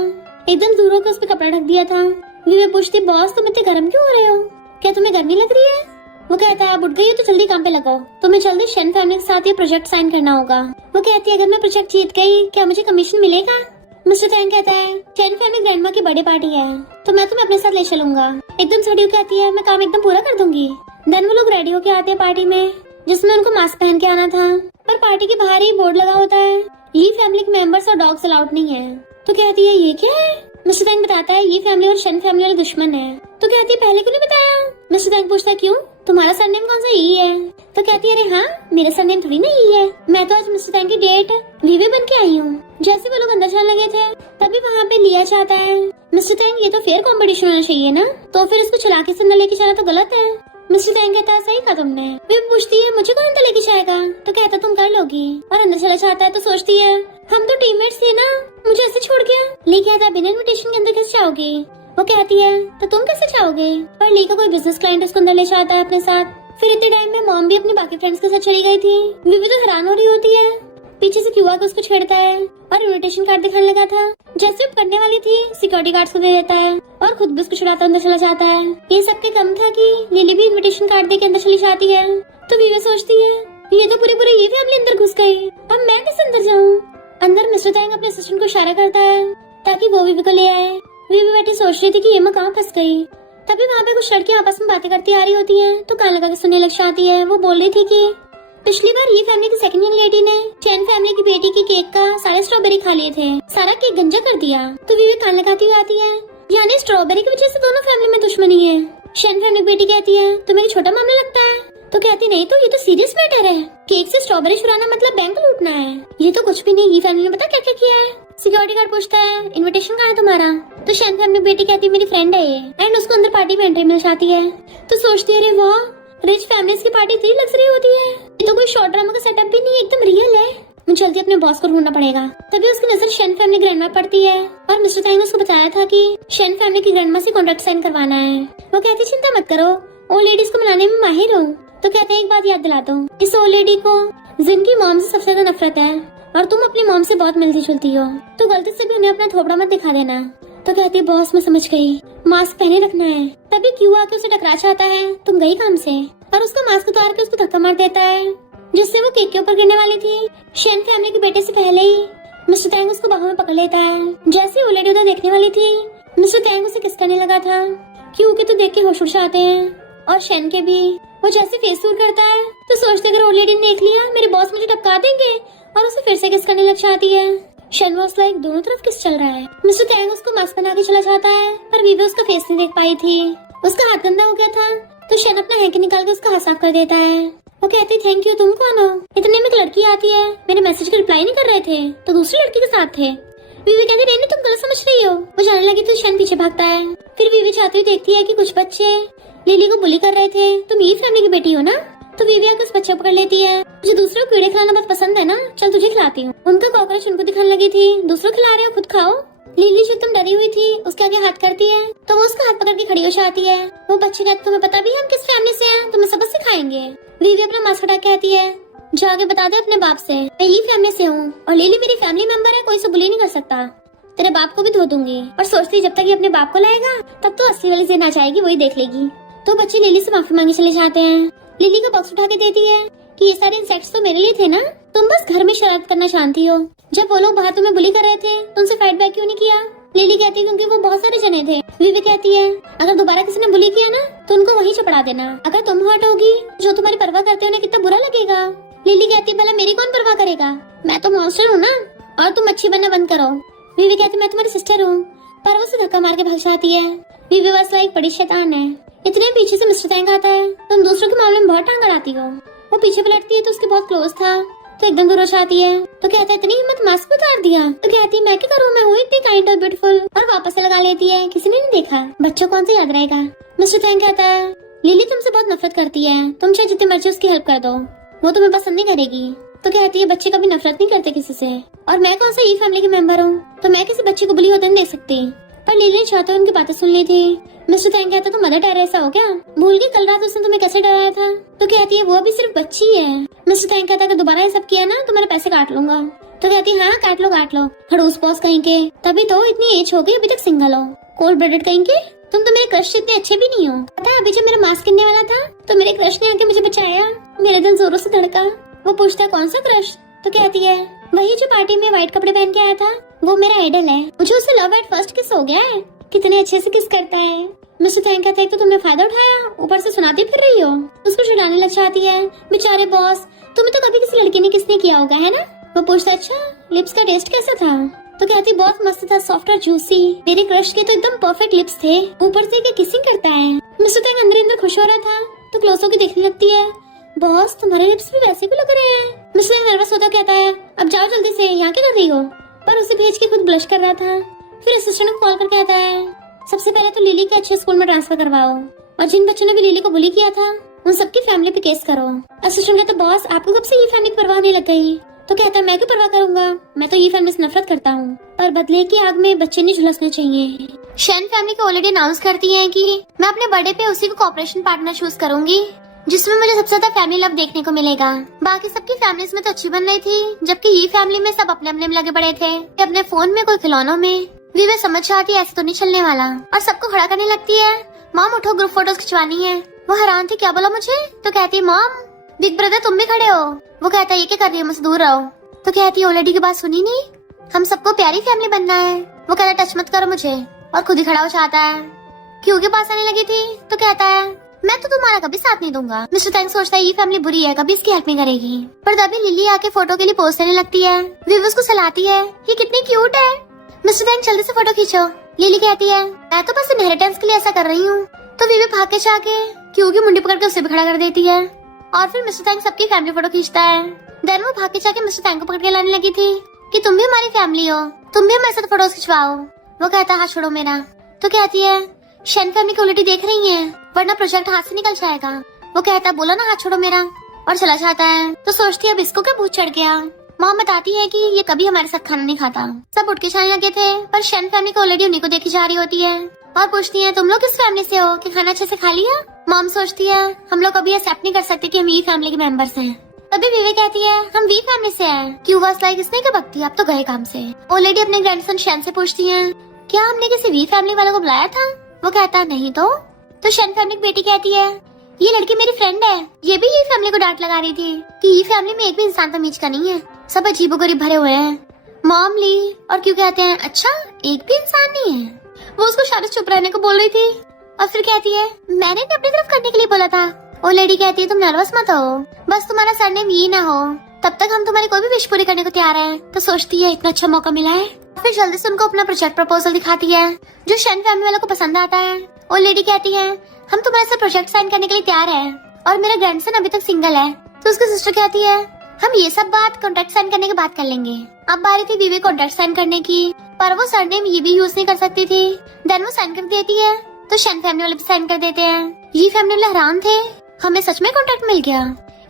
एकदम दूर होकर उस पर कपड़ा ढक दिया था। विवे पूछती बॉस तुम इतने गर्म क्यों हो रहे हो, क्या तुम्हें गर्मी लग रही है। वो कहता है आप उठ गई हो तो जल्दी काम पे लगाओ, तुम्हें जल्दी शन फैमिली के साथ ये प्रोजेक्ट साइन करना होगा। वो कहती है अगर मैं प्रोजेक्ट जीत गई क्या मुझे कमीशन मिलेगा। मिस्टर टैंग कहता है शन फैमिली ग्रैंडमा की बर्थडे पार्टी है तो मैं तुम्हें अपने साथ ले चलूंगा। एकदम सड़ी कहती है मैं काम एकदम पूरा कर दूंगी। देन वो लोग रेडी होके आते हैं पार्टी में जिसमें उनको मास्क पहन के आना था, पर पार्टी के बाहर ही बोर्ड लगा होता है ये फैमिली के मेंबर्स और डॉग्स अलाउड नहीं है। तो कहती है ये क्या है। मिस्टर टैंग बताता है ये फैमिली और शन फैमिली वाले दुश्मन है। तो कहती है पहले क्यों नहीं बताया। मिस्टर टैंग पूछता है क्यों तुम्हारा सरनेम कौन सा ई है। तो कहती है अरे हाँ मेरा सरनेम थोड़ी ना ई है, मैं तो आज मिस्टर टैंग की डेट वीवे बन के आई हूँ। जैसे वो लोग अंदर जाने लगे थे तभी वहाँ पे लिया चाहता है मिस्टर टैंग ये तो फेयर कॉम्पिटिशन होना चाहिए ना, तो फिर इसको चला के अंदर लेके जाना तो गलत है। मिस्टर टैंग कहता है सही कहा तुमने। वे पूछती है मुझे कौन अंदर लेके जाएगा। तो कहता तुम कर लोगी, और अंदर चला जाता है तो सोचती है हम तो टीममेट्स थे ना, मुझे ऐसे छोड़ गया। ली कहता है बिना इन्विटेशन के अंदर कैसे जाओगी। वो कहती है तो तुम कैसे जाओगे। पर ली का कोई बिजनेस क्लाइंट उसको अंदर ले जाता है अपने साथ। फिर इतने टाइम में मॉम भी अपनी बाकी फ्रेंड्स के साथ चली गई थी। विवी तो हैरान हो रही होती है, पीछे से क्यों आकर उसको छेड़ता है और इन्विटेशन कार्ड दिखाने लगा था। जैसे वो करने वाली थी सिक्योरिटी गार्ड्स को दे देता है और खुद भी उसको छुड़ाता अंदर चला जाता है। ये सबके कम था कि लिली भी इन्विटेशन कार्ड दे के अंदर चली जाती है। तो विवी सोचती है ये तो पूरी पूरी ये फैमिली अंदर घुस गई, अब मैं कैसे अंदर जाऊँ। अंदर मिस्टर टैंग अपने असिस्टेंट को इशारा करता है ताकि वो विवी को ले आए। विवी बैठी सोच रही थी कि ये मैं कहाँ फंस गई। तभी वहाँ पे कुछ लड़कियां आपस में बातें करती आ रही होती हैं तो कान लगा के सुनने लग जाती है। वो बोल रही थी कि पिछली बार ये फैमिली की सेकंड यंग लेडी ने चैन फैमिली की बेटी के केक का सारे स्ट्रॉबेरी खा लिए थे, सारा केक गंजा कर दिया। तो विवी कान लगाती हुई आती है यानी स्ट्रॉबेरी की वजह से दोनों फैमिली में दुश्मनी है। शन फैमिली की बेटी कहती है तुम्हें छोटा मामला लगता है। तो कहती नहीं तो ये तो सीरियस मैटर है, केक से स्ट्रॉबेरी चुराना मतलब बैंक लूटना है। ये तो कुछ भी नहीं, ये फैमिली ने पता क्या क्या किया है। सिक्योरिटी गार्ड पूछता है इनविटेशन कहाँ है तुम्हारा। तो शन फैमिली बेटी कहती है मेरी फ्रेंड है ये, एंड उसको अंदर पार्टी में एंट्री मिल जाती है। तो सोचती है अरे वाह रिच फैमिलीज की पार्टी इतनी लग्जरी होती है, ये तो कोई शॉर्ट ड्रामा का सेटअप भी नहीं, एकदम रियल है। मुझे जल्दी अपने बॉस को ढूंढना पड़ेगा। तभी उसकी नजर शन फैमिली ग्रैंडमा पड़ती है और मिस्टर टैंग ने उसको बताया था कि शन फैमिली की ग्रैंडमा से कॉन्ट्रैक्ट साइन करवाना है। वो कहती चिंता मत करो, ओल्ड लेडीज को मनाने में माहिर हूँ। तो कहते हैं एक बात याद दिला दो, इस ओल्ड लेडी को जिनकी मॉम से सबसे ज्यादा नफरत है और तुम अपनी मॉम से बहुत मिलती जुलती हो, तो गलती से भी उन्हें अपना थोपड़ा मत दिखा देना। तो कहती है बॉस मैं समझ गई, मास्क पहने रखना है। तभी क्यू आके उसे टकरा चाहता है, तुम गई काम से, और उसका मास्क उतार के उसको धक्का मार देता है जिससे वो केक के ऊपर गिरने वाली थी। शेन फैमिली के बेटे से पहले ही मिस्टर टैंग उसको बाहों में पकड़ लेता है। जैसे वो लेडी उधर देखने वाली थी, मिस्टर टैंग उसे किस करने लगा था। क्यू के तो देख के होश उड़ जाते हैं और शेन के भी। वो जैसे फेस टूर करता है तो सोचते अगर ओल्ड लेडी ने देख लिया मेरे बॉस मुझे टपका देंगे, और उसे फिर से किस करने लग जाती है। शेन वॉज लाइक दोनों तरफ किस चल रहा है। मिस्टर टैंग उसको मास्क बना के चला जाता है पर वीवी उसका फेस नहीं देख पाई थी, उसका हाथ गंदा हो गया था। तो शेन अपना हैंकी निकाल के उसका हाथ साफ कर देता है। वो कहती है थैंक यू, तुम कौन हो? इतने में एक लड़की आती है, मेरे मैसेज का रिप्लाई नहीं कर रहे थे तो दूसरी लड़की के साथ थे। वीवी कहती है नहीं तुम गलत समझ रही हो। वो जाने लगी तो शेन पीछे भागता है। फिर वीवी जाती हुई देखती है कि कुछ बच्चे लिली को बुली कर रहे थे। तुम ये फैमिली की बेटी हो ना? तो वीवी आकर उस बच्चे को पकड़ लेती है। मुझे दूसरों को कीड़े खिलाना बहुत पसंद है ना, चल तुझे खिलाती हूँ। उनका कॉकरोच उनको दिखाने लगी थी, दूसरों खिला रहे हो खुद खाओ। लिली जो तुम डरी हुई थी उसके आगे हाथ करती है तो वो उसका हाथ पकड़ के खड़ी हो जाती है। वो बच्चे कहते तुम्हें पता भी हम किस फैमिली से हैं, तुम्हें सबक सिखाएंगे। वीवी अपना मास्क हटा के आती है, जाके बता दे अपने बाप से मैं ये फैमिली से हूँ और लिली मेरी फैमिली मेंबर है, कोई से बुली नहीं कर सकता। तेरे बाप को भी धो दूंगी। और सोचती जब तक ये अपने बाप को लाएगा तब तो असली वाली जिद आ जाएगी, वही देख लेगी। तो बच्चे लिली से माफी मांगे चले जाते हैं। लिली का बॉक्स उठा के देती है कि ये सारे इंसेक्ट्स तो मेरे लिए थे ना, तुम बस घर में शरारत करना जानती हो। जब वो लोग बाहर तुम्हें बुली कर रहे थे तो उनसे फाइट बैक क्यों नहीं किया? लिली कहती है क्योंकि वो बहुत सारे जने थे। वीवी कहती है अगर दोबारा किसी ने बुली किया ना तो उनको वहीं चपड़ा देना। अगर तुम हर्ट होगी जो तुम्हारी परवाह करते हो ना कितना बुरा लगेगा। लिली कहती है भला मेरी कौन परवाह करेगा, मैं तो मॉन्स्टर हूँ ना, और तुम अच्छी बनना बंद करो। वीवी कहती मैं तुम्हारी सिस्टर हूँ, पर वो उसे धक्का मार के भाग जाती है। वीवी बस लाइक बड़ी शैतान है। इतने पीछे से मिस्टर टैंग आता है, तुम दूसरों के मामले में बहुत टांग अड़ाती हो। वो पीछे पलटती है तो उसके बहुत क्लोज था तो एकदम दूर हो जाती है। तो कहता है इतनी हिम्मत, मास्क उतार दिया। तो कहती है मैं क्या करूँ, मैं हूँ इतनी काइंड और ब्यूटीफुल, और वापस से लगा लेती है, किसी ने नहीं देखा, बच्चों कौन से याद रहेगा। मिस्टर टैंग कहता है लिली तुमसे बहुत नफरत करती है, तुम चाहे जितनी मर्जी उसकी हेल्प कर दो, वो तुम्हें पसंद नहीं करेगी। तो कहती है बच्चे कभी नफरत नहीं करते किसी से, और मैं कौन सा ये फैमिली की मेंबर हूँ तो मैं किसी बच्चे को बुली होते नहीं देख सकती। पर लिली ने चाहते उनकी बातें सुन ली थी। मिस्टर टैंग कहता तुम मदर टेरेसा हो क्या, भूल गई कल रात उसने तुम्हें कैसे डराया था। तो कहती है वो अभी सिर्फ बच्ची है। मिस्टर टैंग कहता अगर दोबारा ये सब किया ना तो मेरे पैसे काट लूंगा। तो कहती हाँ काट लो, खड़ूस बॉस कहीं के, तभी तो इतनी एज हो गई अभी तक सिंगल हो, कोल्ड ब्लडेड कहीं के। तुम तो मेरे क्रश इतने अच्छे भी नहीं हो। पता है अभी जब मेरा मास्क गिरने वाला था तो मेरे क्रश ने आके मुझे बचाया, मेरे दिल जोरों से धड़का। वो पूछता है कौन सा क्रश? तो कहती है वही जो पार्टी में व्हाइट कपड़े पहन के आया था, वो मेरा आइडल है, मुझे उससे लव एट फर्स्ट किस हो गया है, कितने अच्छे से किस करता है। मिस्टर टैंग कहता है तो तुमने फायदा उठाया, ऊपर से सुनाती फिर रही हो। उसको चिढ़ाने लग जाती है, बेचारे बॉस तुम्हें तो कभी किसी लड़की ने किसने किया होगा है ना। वो पूछता अच्छा लिप्स का टेस्ट कैसा था? तो कहती बहुत मस्त था, सॉफ्ट और जूसी, मेरे क्रश के तो एकदम परफेक्ट लिप्स थे, ऊपर से क्या किसिंग करता है। मिस्टर टैंग अंदर अंदर खुश हो रहा था तो क्लोज होकर देखने लगती है, बॉस तुम्हारे लिप्स भी वैसे ही लग रहे हैं। मिस्टर टैंग नर्वस होता कहता है अब जाओ जल्दी से, यहाँ क्या कर रही हो? पर उसे भेज के खुद ब्लश कर रहा था। फिर असिस्टेंट को कॉल करके आता है सबसे पहले तो लिली के अच्छे स्कूल में ट्रांसफर करवाओ, और जिन बच्चों ने भी लिली को बुली किया था उन सबकी फैमिली पे केस करो। असिस्टेंट कहता बॉस आपको कब से ये फैमिली की परवाह नहीं लग गई? तो कहता मैं क्यों परवाह करूंगा, मैं तो ये फैमिली से नफरत करता हूँ, पर बदले की आग में बच्चे नहीं झुलसने चाहिए। शेन फैमिली को ऑलरेडी अनाउंस करती है कि मैं अपने बर्थडे पे उसी को कॉपरेशन पार्टनर चूज करूंगी जिसमें मुझे सबसे ज्यादा फैमिली लव देखने को मिलेगा। बाकी सबकी फैमिलीज में तो अच्छी बन रही थी, जबकि ये फैमिली में सब अपने अपने में लगे पड़े थे, अपने फोन में कोई खिलौनों में। वीवे समझ जाती है ऐसे तो नहीं चलने वाला, और सबको खड़ा करने लगती है, मॉम उठो ग्रुप फोटोज खिंचवानी है। वो हैरान थी क्या बोला मुझे? तो कहती है मॉम बिग ब्रदर तुम भी खड़े हो। वो कहता है ये क्या कर रही है, मुझसे दूर रहो। तो कहती है ओलेडी की बात सुनी नहीं, हम सबको प्यारी फैमिली बनना है। वो कहता है टच मत करो मुझे, और खुद ही खड़ा हो जाता है। क्यों के पास आने लगी थी तो कहता है मैं तो तुम्हारा कभी साथ नहीं दूंगा। मिस्टर टैंग सोचता है ये फैमिली बुरी है, कभी इसकी हेल्प नहीं करेगी। पर तभी लिली आके फोटो के लिए पोज देने लगती है। विव उसको सलाहती है ये कितनी क्यूट है। मिस्टर टैंग जल्दी से फोटो खींचो। लिली कहती है मैं तो बस इनहेरिटेंस के लिए ऐसा कर रही हूँ। तो विव भाग के जाके क्यू की मुंडी पकड़ के उसे भी खड़ा कर देती है, और फिर मिस्टर टैंग सबकी फैमिली फोटो खींचता है। देन वो भाग के जाके मिस्टर टैंग को पकड़ के लाने लगी थी कि तुम भी हमारी फैमिली हो, तुम भी हमारे साथ फोटोज खिंचवाओ। वो कहता है हाथ छोड़ो मेरा। तो कहती है शेन फैमिली को उल्टी देख रही है, वरना प्रोजेक्ट हाथ से निकल जाएगा। वो कहता बोला ना हाथ छोड़ो मेरा, और चला जाता है। तो सोचती है अब इसको क्या भूत चढ़ गया। मॉम बताती है कि ये कभी हमारे साथ खाना नहीं खाता। सब उठ के जाने लगे थे, पर शेन फैमिली को ऑलरेडी उन्हीं को देखी जा रही होती है, और पूछती है तुम लोग किस फैमिली से हो कि खाना अच्छे से खा लिया। मॉम सोचती है हम लोग कभी एक्सेप्ट नहीं कर सकते कि हम ये फैमिली के मेंबर्स हैं। तभी विवे कहती है हम वी फैमिली से हैं। क्यू वाज लाइक इसने क्या बकती, आप तो गए काम से। ऑलरेडी अपने ग्रैंडसन शेन से पूछती है क्या हमने किसी वी फैमिली वालों को बुलाया था? वो कहता नहीं तो शन फैमिली की बेटी कहती है ये लड़की मेरी फ्रेंड है। ये भी ये फैमिली को डांट लगा रही थी कि ये फैमिली में एक भी इंसान तमीज का नहीं है, सब अजीबोगरीब भरे हुए हैं। मॉम ली और क्यों कहते हैं अच्छा एक भी इंसान नहीं है। वो उसको शायद चुप रहने को बोल रही थी और फिर कहती है मैंने अपनी तरफ करने के लिए बोला था। वो लेडी कहती है तुम नर्वस मत हो, बस तुम्हारा सरनेम ये ना हो, तब तक हम तुम्हारी कोई भी विश पूरी करने को तैयार हैं। तो सोचती है इतना अच्छा मौका मिला है। फिर जल्दी से उनको अपना प्रोजेक्ट प्रपोजल दिखाती है जो शन फैमिली वालों को पसंद आता है। वो लेडी कहती है हम तुम्हारे साथ प्रोजेक्ट साइन करने के लिए तैयार हैं और मेरा ग्रैंडसन अभी तक सिंगल है। तो उसकी सिस्टर कहती है हम ये सब बात कॉन्ट्रैक्ट साइन करने के बाद कर लेंगे। अब बारी थी बीवी कॉन्ट्रैक्ट साइन करने की, पर वो सरनेम ये भी यूज नहीं कर सकती थी। देन वो साइन कर देती है तो शन फैमिली वाले भी साइन कर देते हैं। ये फैमिली वाले हैरान थे, हमें सच में कॉन्ट्रैक्ट मिल गया।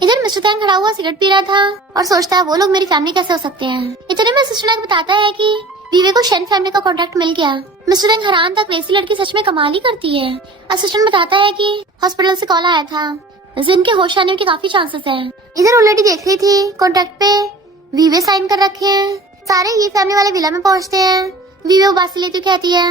इधर मिस्टर टैंग खड़ा हुआ सिगरेट पी रहा था और सोचता है वो लोग मेरी फैमिली कैसे हो सकते हैं। इतने में सिस्टर टैंग बताता है कि वीवे को शन फैमिली का कॉन्ट्रैक्ट मिल गया। मिस्टर टैंग हैरान था, वैसी लड़की सच में कमाल ही करती है। असिस्टेंट बताता है कि हॉस्पिटल से कॉल आया था जिनके होश आने के काफी चांसेस हैं। इधर ऑलरेडी देख रही थी कॉन्ट्रैक्ट पे वीवे साइन कर रखे हैं। सारे ये फैमिली वाले विला में पहुंचते हैं। वीवे उबासी लेती कहती है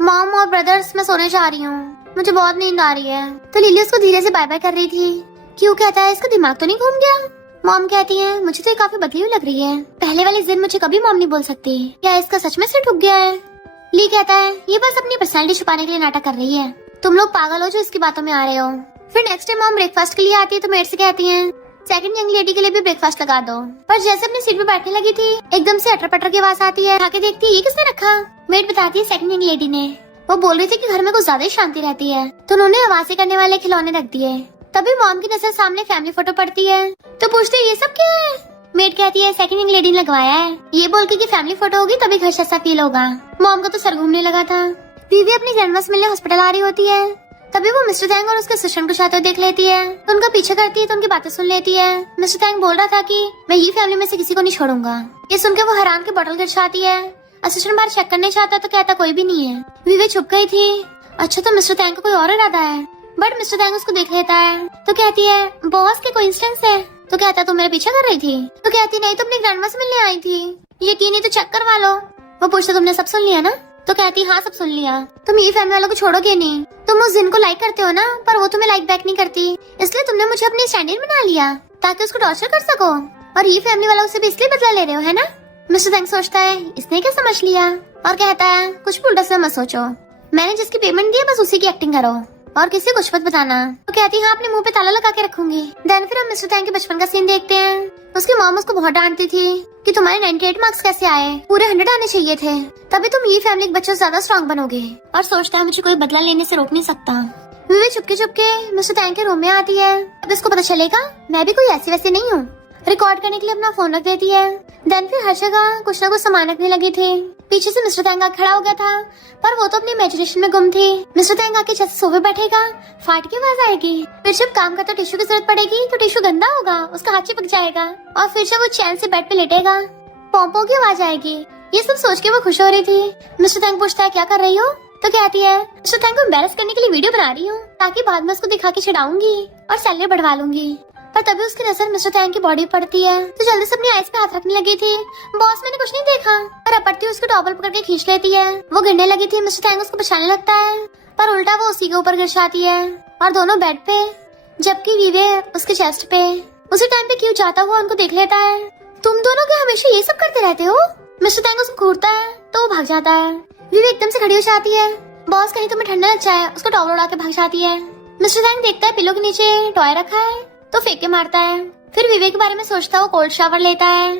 मॉम और ब्रदर्स मैं सोने जा रही हूँ, मुझे बहुत नींद आ रही है। तो लिली उसको धीरे से बाय बाय कर रही थी। क्यों कहता है इसका दिमाग तो नहीं घूम गया। मॉम कहती है मुझे तो ये काफी बदली हुई लग रही है, पहले वाली जिन मुझे कभी मॉम नहीं बोल सकती, क्या इसका सच में सिर ठुक गया है। ली कहता है ये बस अपनी पर्सनैलिटी छुपाने के लिए नाटक कर रही है, तुम लोग पागल हो जो इसकी बातों में आ रहे हो। फिर नेक्स्ट टाइम मॉम ब्रेकफास्ट के लिए आती है तो मेड से कहती है सेकंड यंग लेडी के लिए भी ब्रेकफास्ट लगा दो। पर जैसे अपनी सीट पे बैठने लगी थी एकदम से अटर पटर की आवाज आती है। आके देखती है ये किसने रखा। मेड बताती है सेकंड यंग लेडी ने। वो बोल रही थी कि घर में कुछ ज्यादा ही शांति रहती है तो उन्होंने आवाजें करने वाले खिलौने रख दिए। तभी मॉम की नजर सामने फैमिली फोटो पड़ती है तो पूछते ये सब क्या है। मेड कहती है सेकंड यंग लेडी ने लगवाया है, ये बोल के कि फैमिली फोटो होगी तभी घर जैसा फील होगा। मॉम को तो सर घूमने लगा था। बीवी अपनी ग्रैंडमा से मिलने हॉस्पिटल आ रही होती है तभी वो मिस्टर टैंग और उसके असिस्टेंट को जाते हुए देख लेती है तो उनका पीछे करती है तो उनकी बातें सुन लेती है। मिस्टर टैंग बोल रहा था कि मैं ये फैमिली में से किसी को नहीं छोड़ूंगा। ये सुनकर वो हैरान के बोतल गिर जाती है। असिस्टेंट बाहर चेक करने जाता तो कहता कोई भी नहीं है। वीवी छुप गई थी। अच्छा तो मिस्टर टैंग का कोई और इरादा है। बट मिस्टर टैंग उसको देख लेता है तो कहती है बॉस के कोइंसिडेंस है। तो कहता तुम मेरा पीछा कर रही थी। तो कहती नहीं तुम अपनी ग्रैंडमा से मिलने आई थी, यकीन नहीं तो चेक करवा लो। वो पूछता तुमने सब सुन लिया ना। तो कहती हाँ सब सुन लिया। तुम ये फैमिली वालों को छोड़ोगे नहीं, तुम उस जिन को लाइक करते हो ना पर वो तुम्हें लाइक बैक नहीं करती, इसलिए तुमने मुझे अपनी स्टैंड बना लिया ताकि उसको टॉर्चर कर सको और ये फैमिली वालों से भी इसलिए बदला ले रहे हो है ना। मिस्टर टैंग सोचता है इसने क्या समझ लिया और कहता है कुछ उल्टा सा मत सोचो, मैंने जिसकी पेमेंट दी है बस उसी की एक्टिंग करो और किसी को कुछ मत बताना। तो कहती हाँ अपने मुंह पे ताला लगा के रखूंगी। देन फिर हम मिस्टर टैंग के बचपन का सीन देखते हैं। उसकी मॉम उसको बहुत डांटती थी कि तुम्हारे 98 मार्क्स कैसे आए, पूरे 100 आने चाहिए थे, तभी तुम ये फैमिली के बच्चों से ज्यादा स्ट्रॉन्ग बनोगे। और सोचता है मुझे कोई बदला लेने से रोक नहीं सकता। विवे चुपके चुपके मिस्टर टैंग के रूम में आती है। अब इसको पता चलेगा मैं भी कोई ऐसी वैसी नहीं हूँ। रिकॉर्ड करने के लिए अपना फोन रख देती है। देन फिर हर जगह कुछ न कुछ सामान रखने लगी थी। पीछे से मिस्टर टैंग खड़ा हो गया था पर वो तो अपनी इमेजिनेशन में गुम थी। मिस्टर टैंग आके जैसे सोफे बैठेगा फाट की आवाज आएगी। फिर जब काम करता टिश्यू की जरूरत पड़ेगी तो टिश्यू गंदा होगा, उसका हाथ चिपक जाएगा। और फिर जब वो चैन से बेड पे लेटेगा पॉम्पो की आवाज आएगी। ये सब सोच के वो खुश हो रही थी। मिस्टर टैंग पूछता है क्या कर रही हो। तो कहती है मिस्टर टैंग को एम्बैरस करने के लिए वीडियो बना रही हूँ ताकि बाद में उसको दिखा के चिढ़ाऊंगी और सैलरी बढ़वा लूंगी। पर तभी उसकी नजर मिस्टर टैंग की बॉडी पड़ती है तो जल्दी से अपनी आईज पे हाथ रखने लगी थी। बॉस मैंने कुछ नहीं देखा। पर अपड़ती उसको टॉवल पकड़ के खींच लेती है। वो गिरने लगी थी। मिस्टर टैंग उसको बचाने लगता है पर उल्टा वो उसी के ऊपर गिर जाती है और दोनों बेड पे, जबकि वीवे उसके चेस्ट पे। उसी टाइम पे क्यों जाता हुआ उनको देख लेता है। तुम दोनों क्या हमेशा ये सब करते रहते हो। मिस्टर टैंग उसको घूरता है तो वो भाग जाता है। वीवे एकदम से खड़ी हो जाती है। बॉस कहीं तुम्हें ठंडा लग जाए, उसको टॉवल उड़ा के भाग जाती है। मिस्टर टैंग देखता है पिलो के नीचे टॉय रखा है तो फेंक के मारता है। फिर विवे के बारे में सोचता है, वो कोल्ड शावर लेता है।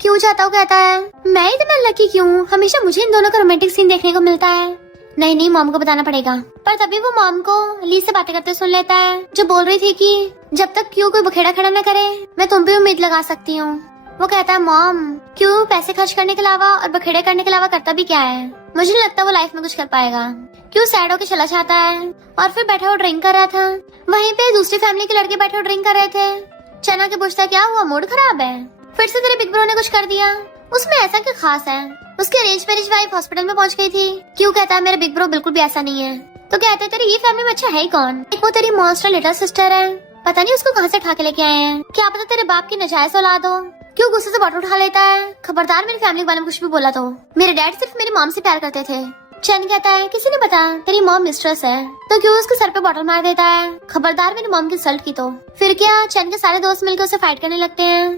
क्यों जाता हूँ कहता है मैं इतना लकी क्यों, हमेशा मुझे इन दोनों का रोमांटिक सीन देखने को मिलता है। नहीं मॉम को बताना पड़ेगा। पर तभी वो मॉम को ली से बातें करते सुन लेता है जो बोल रही थी कि जब तक क्यों कोई बखेड़ा खड़ा न करे मैं तुम पे उम्मीद लगा सकती हूँ। वो कहता है मॉम क्यों पैसे खर्च करने के अलावा और बखेड़े करने के अलावा करता भी क्या है, मुझे नहीं लगता वो लाइफ में कुछ कर पाएगा। क्यों सैड होके चला जाता है। और फिर बैठा वो ड्रिंक कर रहा था। वहीं पे दूसरी फैमिली के लड़के बैठे ड्रिंक कर रहे थे। चना के पूछता क्या हुआ, मूड खराब है, फिर से तेरे बिग ब्रो ने कुछ कर दिया। उसमें ऐसा क्या खास है। उसकी अरेंज मैरिज वाइफ हॉस्पिटल में पहुंच गई थी। क्यों कहता है मेरा बिग ब्रो बिल्कुल भी ऐसा नहीं है। तो कहते हैं तेरी ये फैमिली में अच्छा है ही कौन, वो तेरी मॉन्स्टर लिटिल सिस्टर है, पता नहीं उसको कहाँ से उठा के लेके आए हैं, क्या पता तेरे बाप की नजायज औलाद हो। क्यों गुस्से से बॉटल उठा लेता है। खबरदार मेरी फैमिली के बारे में कुछ भी बोला तो। मेरे डैड सिर्फ मेरी मॉम से प्यार करते थे चैन कहता है किसी ने बता तेरी मॉम मिस्ट्रेस है, तो क्यों उसके सर पे बॉटल मार देता है, खबरदार मेरी मॉम की इंसल्ट की तो। फिर क्या चैन के सारे दोस्त मिलकर उसे फाइट करने लगते हैं,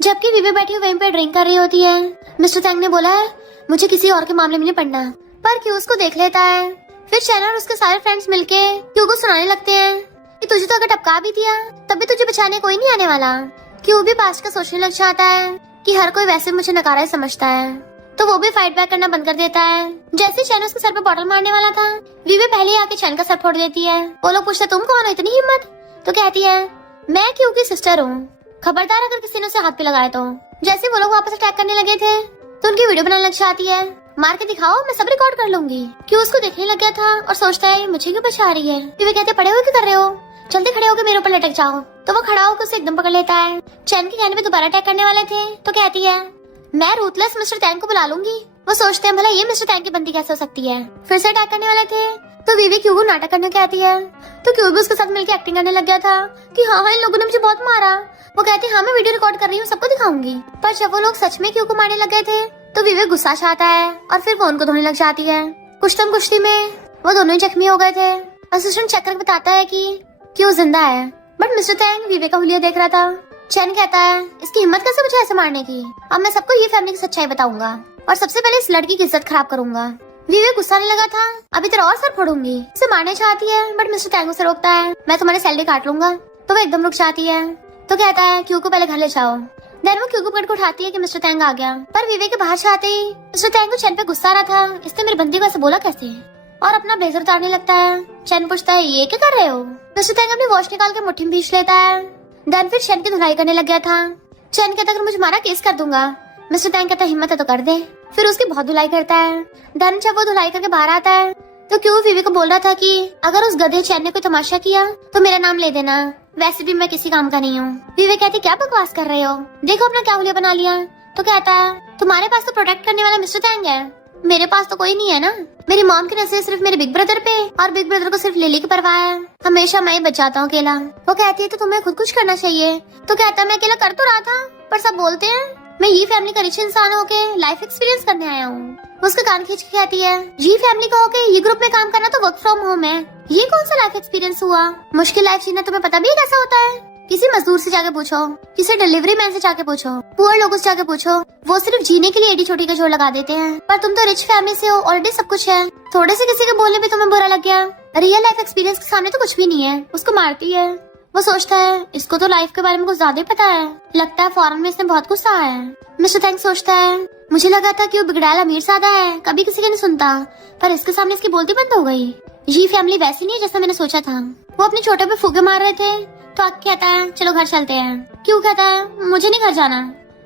जबकि विवे बैठी हुई वहीं पे ड्रिंक कर रही होती है। मिस्टर तैंग ने बोला है मुझे किसी और के मामले में नहीं पड़ना, पर क्यू उसको देख लेता है। फिर चैन और उसके सारे फ्रेंड्स मिलके क्यू को सुनाने लगते हैं कि तुझे तो अगर टपका भी दिया तब भी तुझे बचाने कोई नहीं आने वाला। क्यू भी पास्ट का सोचने लग जाता है कि हर कोई वैसे मुझे नकारा ही समझता है, तो वो भी फाइट बैक करना बंद कर देता है। जैसे चैन उसके सर पे बॉटल मारने वाला था, विवे पहले आके चैन का सर फोड़ देती है। वो लोग पूछते तुम कौन हो, इतनी हिम्मत? तो कहती है मैं क्यू की सिस्टर हूँ, खबरदार अगर किसी ने उसे हाथ पे लगाए तो। जैसे वो लोग वापस अटैक करने लगे थे तो उनकी वीडियो बनाने लग जाती है, मार के दिखाओ मैं सब रिकॉर्ड कर लूंगी। क्यों उसको देखने लग गया था और सोचता है मुझे क्यों बचा रही है। वे कहते पड़े हुए क्या कर रहे हो, जल्दी खड़े होकर मेरे ऊपर लटक जाओ। तो वो खड़ा होकर उसे एकदम पकड़ लेता है। चैन के कहने पे दोबारा अटैक करने वाले थे तो कहती है मैं रूथलेस मिस्टर टैंग को बुला लूंगी। वो सोचते हैं भला ये मिस्टर टैंग की बंदी कैसे हो सकती है। फिर से अटैक करने वाले थे तो वीवी क्यू को नाटक करने कहती है, तो क्यू भी उसके साथ मिलकर एक्टिंग करने लग गया था कि हाँ इन लोगों ने मुझे बहुत मारा। वो कहती है हाँ मैं वीडियो रिकॉर्ड कर रही हूँ, सबको दिखाऊंगी। पर जब वो लोग सच में क्यू को मारने लग गए थे तो विवे गुस्सा चाहता है और फिर वो उनको धोने लग जाती है। कुश्ती में वो दोनों ही जख्मी हो गए थे। असिस्टेंट चेक करके बताता है कि क्यू जिंदा है, बट मिस्टर टैंग विवे का हुलिया देख रहा था। चैन कहता है इसकी हिम्मत कैसे मुझे ऐसे मारने की, अब मैं सबको ये फैमिली की सच्चाई बताऊंगा और सबसे पहले इस लड़की की इज्जत खराब करूंगा। विवे गुस्सा नहीं लगा था, अभी तेरा और सर फोड़ूंगी। इसे मारने चाहती है बट मिस्टर टैंग उसे रोकता है, मैं तुम्हारी सैलरी काट लूंगा। तो वो एकदम रुक जाती है तो कहता है क्यू को पहले घर ले जाओ। देन वो क्यू को पकड़ को उठाती है कि मिस्टर टैंग आ गया। पर विवे के बाहर से आते ही मिस्टर टैंग को चैन पे गुस्सा आ रहा था, इसने मेरी बंदी को ऐसे बोला कैसे, और अपना ब्लेजर उतारने लगता है। चैन पूछता है ये क्या कर रहे हो। मिस्टर टैंग अपनी वॉच निकाल के मुट्ठी में भींच लेता है। देन फिर चैन की धुलाई करने लग गया था। चैन कहता अगर मुझे मारा केस कर दूंगा। मिस्टर टैंग कहता हिम्मत है तो कर दे। फिर उसकी बहुत धुलाई करता है। देन जब वो धुलाई करके बाहर आता है तो क्यों विवे को बोल रहा था कि अगर उस गधे चैन ने कोई तमाशा किया तो मेरा नाम ले देना, वैसे भी मैं किसी काम का नहीं हूँ। विवे कहती क्या बकवास कर रहे हो, देखो अपना क्या हुलिया बना लिया। तो कहता है तुम्हारे पास तो प्रोटेक्ट करने वाला मिस्टर टैंग है, मेरे पास तो कोई नहीं है ना। मेरी मॉम की नजर सिर्फ मेरे बिग ब्रदर पे और बिग ब्रदर को सिर्फ लिली की परवाह है, हमेशा मैं ही बच जाता हूँ अकेला। वो कहती है तो तुम्हें खुद कुछ करना चाहिए। तो कहता है मैं अकेला कर तो रहा था पर सब बोलते हैं मैं ये फैमिली का रिच इंसान होके लाइफ एक्सपीरियंस करने आया हूँ। उसका कान खींच के कहती है ये फैमिली का होके ये ग्रुप में काम करना तो वर्क फ्रॉम होम है, ये कौन सा लाइफ एक्सपीरियंस हुआ। मुश्किल लाइफ जीना तुम्हें पता भी है कैसा होता है, किसी मजदूर से जाके पूछो, किसी डिलीवरी मैन से जाके पूछो, पुअर लोगों से जाके पूछो, वो सिर्फ जीने के लिए एडी छोटी का जोड़ लगा देते हैं। पर तुम तो रिच फैमिली से हो, ऑलरेडी सब कुछ है, थोड़े से किसी के बोलने पे तुम्हें बुरा लग गया। रियल लाइफ एक्सपीरियंस के सामने तो कुछ भी नहीं है। उसको मारती है। वो सोचता है इसको तो लाइफ के बारे में कुछ ज्यादा ही पता है, लगता है फॉरेन में इसने बहुत कुछ सहा है। मिस्टर थैंक सोचता है मुझे लगा था कि वो बिगड़ैल अमीर सादा है, कभी किसी का नहीं सुनता, पर इसके सामने इसकी बोलती बंद हो गई। ये फैमिली वैसी नहीं है जैसा मैंने सोचा था। वो अपने छोटे पे फूके मार रहे थे तो आके कहता है चलो घर चलते हैं। क्यों कहता है मुझे नहीं घर जाना।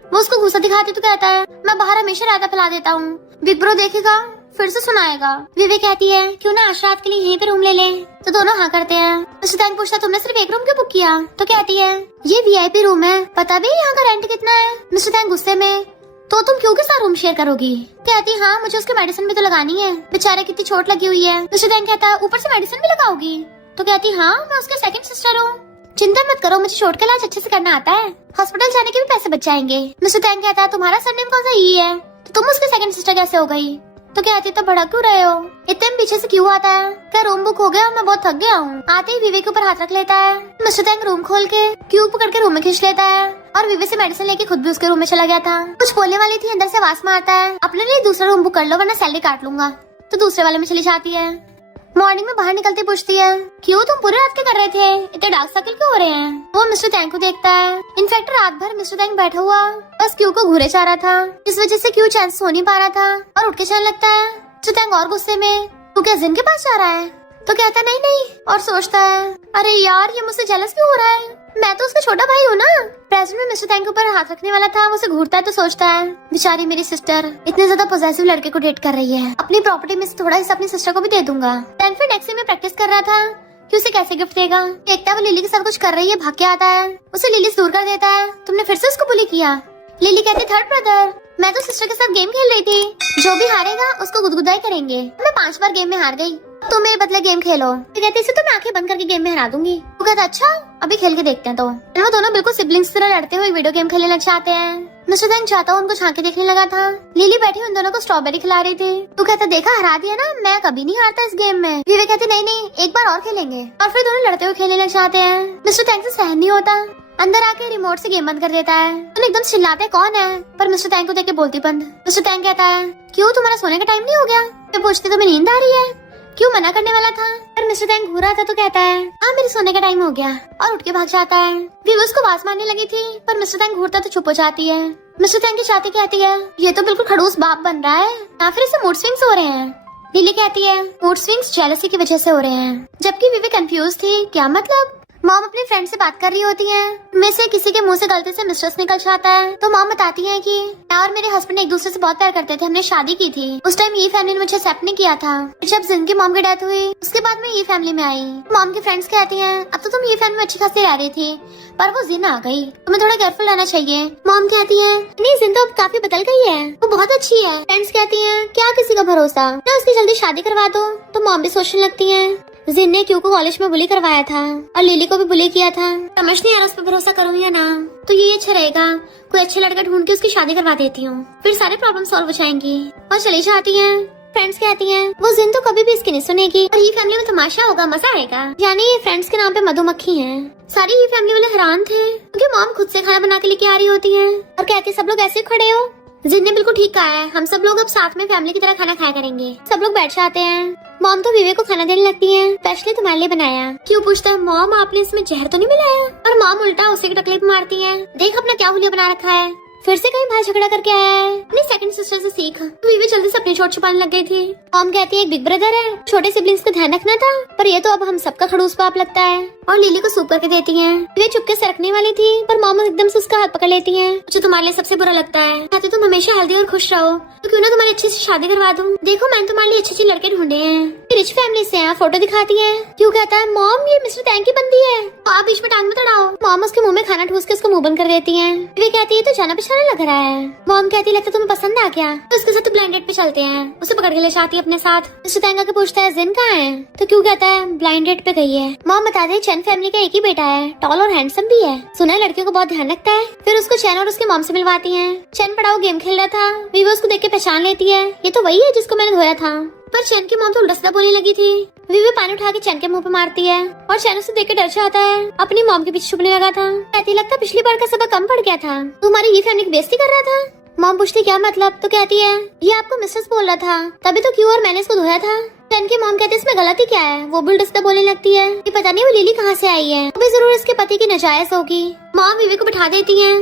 वो उसको गुस्सा दिखाती तो कहता है मैं बाहर हमेशा रायता फैला देता हूँ, बिग ब्रो देखेगा फिर से सुनाएगा। विवे कहती है क्यों ना आज रात के लिए यहीं पे रूम ले ले। तो दोनों हाँ करते हैं। मिस्टर टैंग पूछता तुमने सिर्फ एक रूम क्यों बुक किया। तो कहती है ये वीआईपी रूम है, पता भी यहाँ का रेंट कितना है। मिस्टर टैंग गुस्से में तो तुम क्यों के साथ रूम शेयर करोगी। कहती हाँ मुझे उसके मेडिसिन भी तो लगानी है, बेचारे कितनी चोट लगी हुई है। मिस्टर टैंग कहता है ऊपर से मेडिसिन भी लगाओगी। तो कहती हाँ मैं उसके सेकंड सिस्टर हूँ, चिंता मत करो मुझे चोट का इलाज अच्छे से करना आता है, हॉस्पिटल जाने के भी पैसे बच जाएंगे। मिस्टर टैंग कहता है तुम्हारा सरनेम कौन सा ई है, तो तुम उसके सेकंड सिस्टर कैसे हो गई। तो कहती तो भड़क क्यों रहे हो, इतने में पीछे से क्यों आता है। क्या रूम बुक हो गया, मैं बहुत थक गया हूँ। आते ही विवे के ऊपर हाथ रख लेता है। मिस्टर टैंग रूम खोल के क्यू पकड़ के रूम में खींच लेता है और विवे से मेडिसिन लेके खुद भी उसके रूम में चला गया था। कुछ बोलने वाली थी, अंदर से आवाज मारता है अपने लिए दूसरा रूम बुक कर लो वरना सैलरी काट लूंगा। तो दूसरे वाले में चली जाती है। मॉर्निंग में बाहर निकलते पूछती है क्यों तुम पूरे रात क्या कर रहे थे, इतने डार्क सर्कल क्यों हो रहे हैं। वो मिस्टर टैंग को देखता है। इनफैक्ट रात भर मिस्टर टैंग बैठा हुआ बस क्यू को घूरे जा रहा था, इस वजह से क्यू चांस सो नहीं पा रहा था और उठ के चलने लगता है। मिस्टर टैंग और गुस्से में तू क्या जिन के पास जा रहा है। तो कहता नहीं नहीं और सोचता है अरे यार ये मुझसे जेलस क्यों हो रहा है, मैं तो उसका छोटा भाई हूँ ना। प्रेजेंट में मिस्टर टैंग के ऊपर हाथ रखने वाला था, वो उसे घूरता है तो सोचता है बेचारी मेरी सिस्टर इतने ज्यादा पॉसेसिव लड़के को डेट कर रही है, अपनी प्रॉपर्टी में से थोड़ा हिस्सा अपनी सिस्टर को भी दे दूंगा। दैन फिर नेक्स्ट में प्रैक्टिस कर रहा था कि उसे कैसे गिफ्ट देगा। देखता वो लिली के साथ कुछ कर रही है, भाग के आता है, उसे लिली से दूर कर देता है। तुमने फिर से उसको बुली किया। लिली कहती थर्ड ब्रदर मैं तो सिस्टर के साथ गेम खेल रही थी, जो भी हारेगा उसको गुदगुदाई करेंगे। मैं 5 बार गेम में हार गई, तुम मेरे बदले गेम खेलो। तो कहती इसे तो मैं आंखें बंद करके गेम में हरा दूंगी। वो कहता अच्छा अभी खेल के देखते हैं। तो वो दोनों बिल्कुल सिबलिंग्स की तरह लड़ते हुए वीडियो गेम खेलने लग जाते हैं। मिस्टर टैंग चाहता उनको झांके देखने लगा था। लिली बैठी उन दोनों को स्ट्रॉबेरी खिला रही थी। तू कहता देखा हरा दिया ना, मैं कभी नहीं हारता इस गेम में। विवेक कहते नहीं नहीं एक बार और खेलेंगे, और फिर दोनों लड़ते हुए खेलने लग जाते हैं। मिस्टर टैंग से सहन नहीं होता, अंदर आके रिमोट से गेम बंद कर देता है। तुम एकदम चिल्लाते कौन है, पर मिस्टर टैंग को देख के बोलती बंद। मिस्टर टैंग कहता है क्यों तुम्हारा सोने का टाइम नहीं हो गया? मैं पूछती तुम्हें नींद आ रही है, क्यों मना करने वाला था? पर मिस्टर टैंग घूर रहा था तो कहता है हाँ मेरे सोने का टाइम हो गया, और उठ के भाग जाता है। विव उसको आवाज मारने लगी थी, पर मिस्टर टैंग घूरता तो चुप हो जाती है। मिस्टर टैंग की छाती कहती है ये तो बिल्कुल खड़ूस बाप बन रहा है, या फिर इसे मूड स्विंग्स हो रहे हैं। लिली कहती है मूड स्विंग्स जेलसी की वजह से हो रहे हैं, जबकि विवे कंफ्यूज थी क्या मतलब। मॉम अपनी फ्रेंड से बात कर रही होती है, में से किसी के मुंह से गलती से मिस्ट्रेस निकल जाता है, तो मॉम बताती है कि मैं और मेरे हस्बैंड एक दूसरे से बहुत प्यार करते थे, हमने शादी की थी। उस टाइम ये फैमिली ने मुझे एक्सेप्ट नहीं किया था। जब जिन की मॉम की डेथ हुई उसके बाद मैं ये फैमिली में आई। मॉम की फ्रेंड्स कहती हैं अब तो तुम ये फैमिली में अच्छी खासी रह रही थी, पर वो जिन आ गई, तुम्हें थोड़ा केयरफुल रहना चाहिए। मॉम कहती है नहीं जिन तो अब काफी बदल गई है, वो बहुत अच्छी है। फ्रेंड्स कहती हैं क्या किसी का भरोसा, ना उसकी जल्दी शादी करवा दो। तो मॉम भी सोचने लगती है जिन ने क्यू को कॉलेज में बुली करवाया था और लिली को भी बुली किया था, समझ नहीं आ रहा उस पर भरोसा करूँ या ना। तो ये अच्छा रहेगा कोई अच्छा लड़का ढूंढ के उसकी शादी करवा देती हूँ, फिर सारे प्रॉब्लम सॉल्व हो जाएंगी। और चली जाती है। फ्रेंड्स कहती हैं वो जिन तो कभी भी इसकी नहीं सुनेगी, और ये फैमिली में तमाशा होगा, मजा आएगा। यानी ये फ्रेंड्स के नाम पे मधुमक्खी हैं। सारी ये फैमिली वाले हैरान थे, क्योंकि मॉम खुद से खाना बना के लेके आ रही होती है और कहती सब लोग ऐसे खड़े हो। जिन ने बिल्कुल ठीक कहा है, हम सब लोग अब साथ में फैमिली की तरह खाना खाया करेंगे। सब लोग बैठ जाते हैं। मॉम तो विवेक को खाना देने लगती है, स्पेशली तुम्हारे लिए बनाया। क्यों पूछता है मॉम आपने इसमें जहर तो नहीं मिलाया? और मॉम उल्टा उसे की तकलीफ मारती है, देख अपना क्या हुलिया बना रखा है, फिर से कहीं भाई झगड़ा करके आया है, अपनी सेकंड सिस्टर से सीख। विवेक जल्दी से अपनी चोट छुपाने लग गई थी। मॉम कहती है एक बिग ब्रदर है, छोटे सिबलिंग्स का ध्यान रखना था, पर ये तो अब हम सबका खड़ूस बाप लगता है। और लिली को सूप करके देती है। वे चुपके से रखने वाली थी, पर मॉम एकदम से उसका हाथ पकड़ लेती है। जो तुम्हारे लिए सबसे बुरा लगता है, चाहते तुम हमेशा हेल्दी और खुश रहो, तो क्यों ना तुम्हारी अच्छी से शादी करवा दूं। देखो मैंने तुम्हारे लिए अच्छे लड़के ढूंढे हैं, रिच फैमिली से हैं। फोटो दिखाती है। क्यों कहता है मॉम ये मिस्टर टैंग की बंदी है, आप बीच में टांग में तड़ाओ। मॉम उसके मुंह में खाना ठूस के उसको मुंह बंद कर देती है। वे कहती है तो जाना पछाना लग रहा है। मॉम कहती लगता तुम्हें पसंद आ गया, तो उसके साथ ब्लाइंड डेट पे चलते हैं। उसे पकड़ के ले जाती है अपने साथ। मिस्टर टैंग आके पूछता है जिन कहाँ है, तो क्यों कहता है ब्लाइंड डेट पे गई है। मॉम बताते हैं चैन फैमिली का एक ही बेटा है, टॉल और हैंडसम भी है, सुना है लड़कियों को बहुत ध्यान रखता है। फिर उसको चैन और उसके मॉम से मिलवाती है। चैन पड़ाओ गेम खेल रहा था, वीवो उसको देख के पहचान लेती है, ये तो वही है जिसको मैंने धोया था। पर चैन की मॉम तो उल्टा सीधा बोलने लगी थी। विवे पानी उठा के चैन के मुंह पे मारती है, और चैन उसे देख के डर जाता है। अपनी मॉम के पीछे छुपने लगा था। कहती लगता पिछली बार का सबक कम पड़ गया था, तुम्हारी ये फैमिली की बेइज्जती कर रहा था। मॉम पूछती क्या मतलब, तो कहती है ये आपको मिसेस बोल रहा था, तभी तो क्यों और मैंने इसको धोया था। चैन की मॉम कहती है इसमें गलती क्या है, वो भी उल्टा सीधा बोलने लगती है कि पता नहीं वो लिली कहाँ से आई है, वो भी जरूर इसके पति की नजायज होगी। मॉम विवे को बिठा देती है।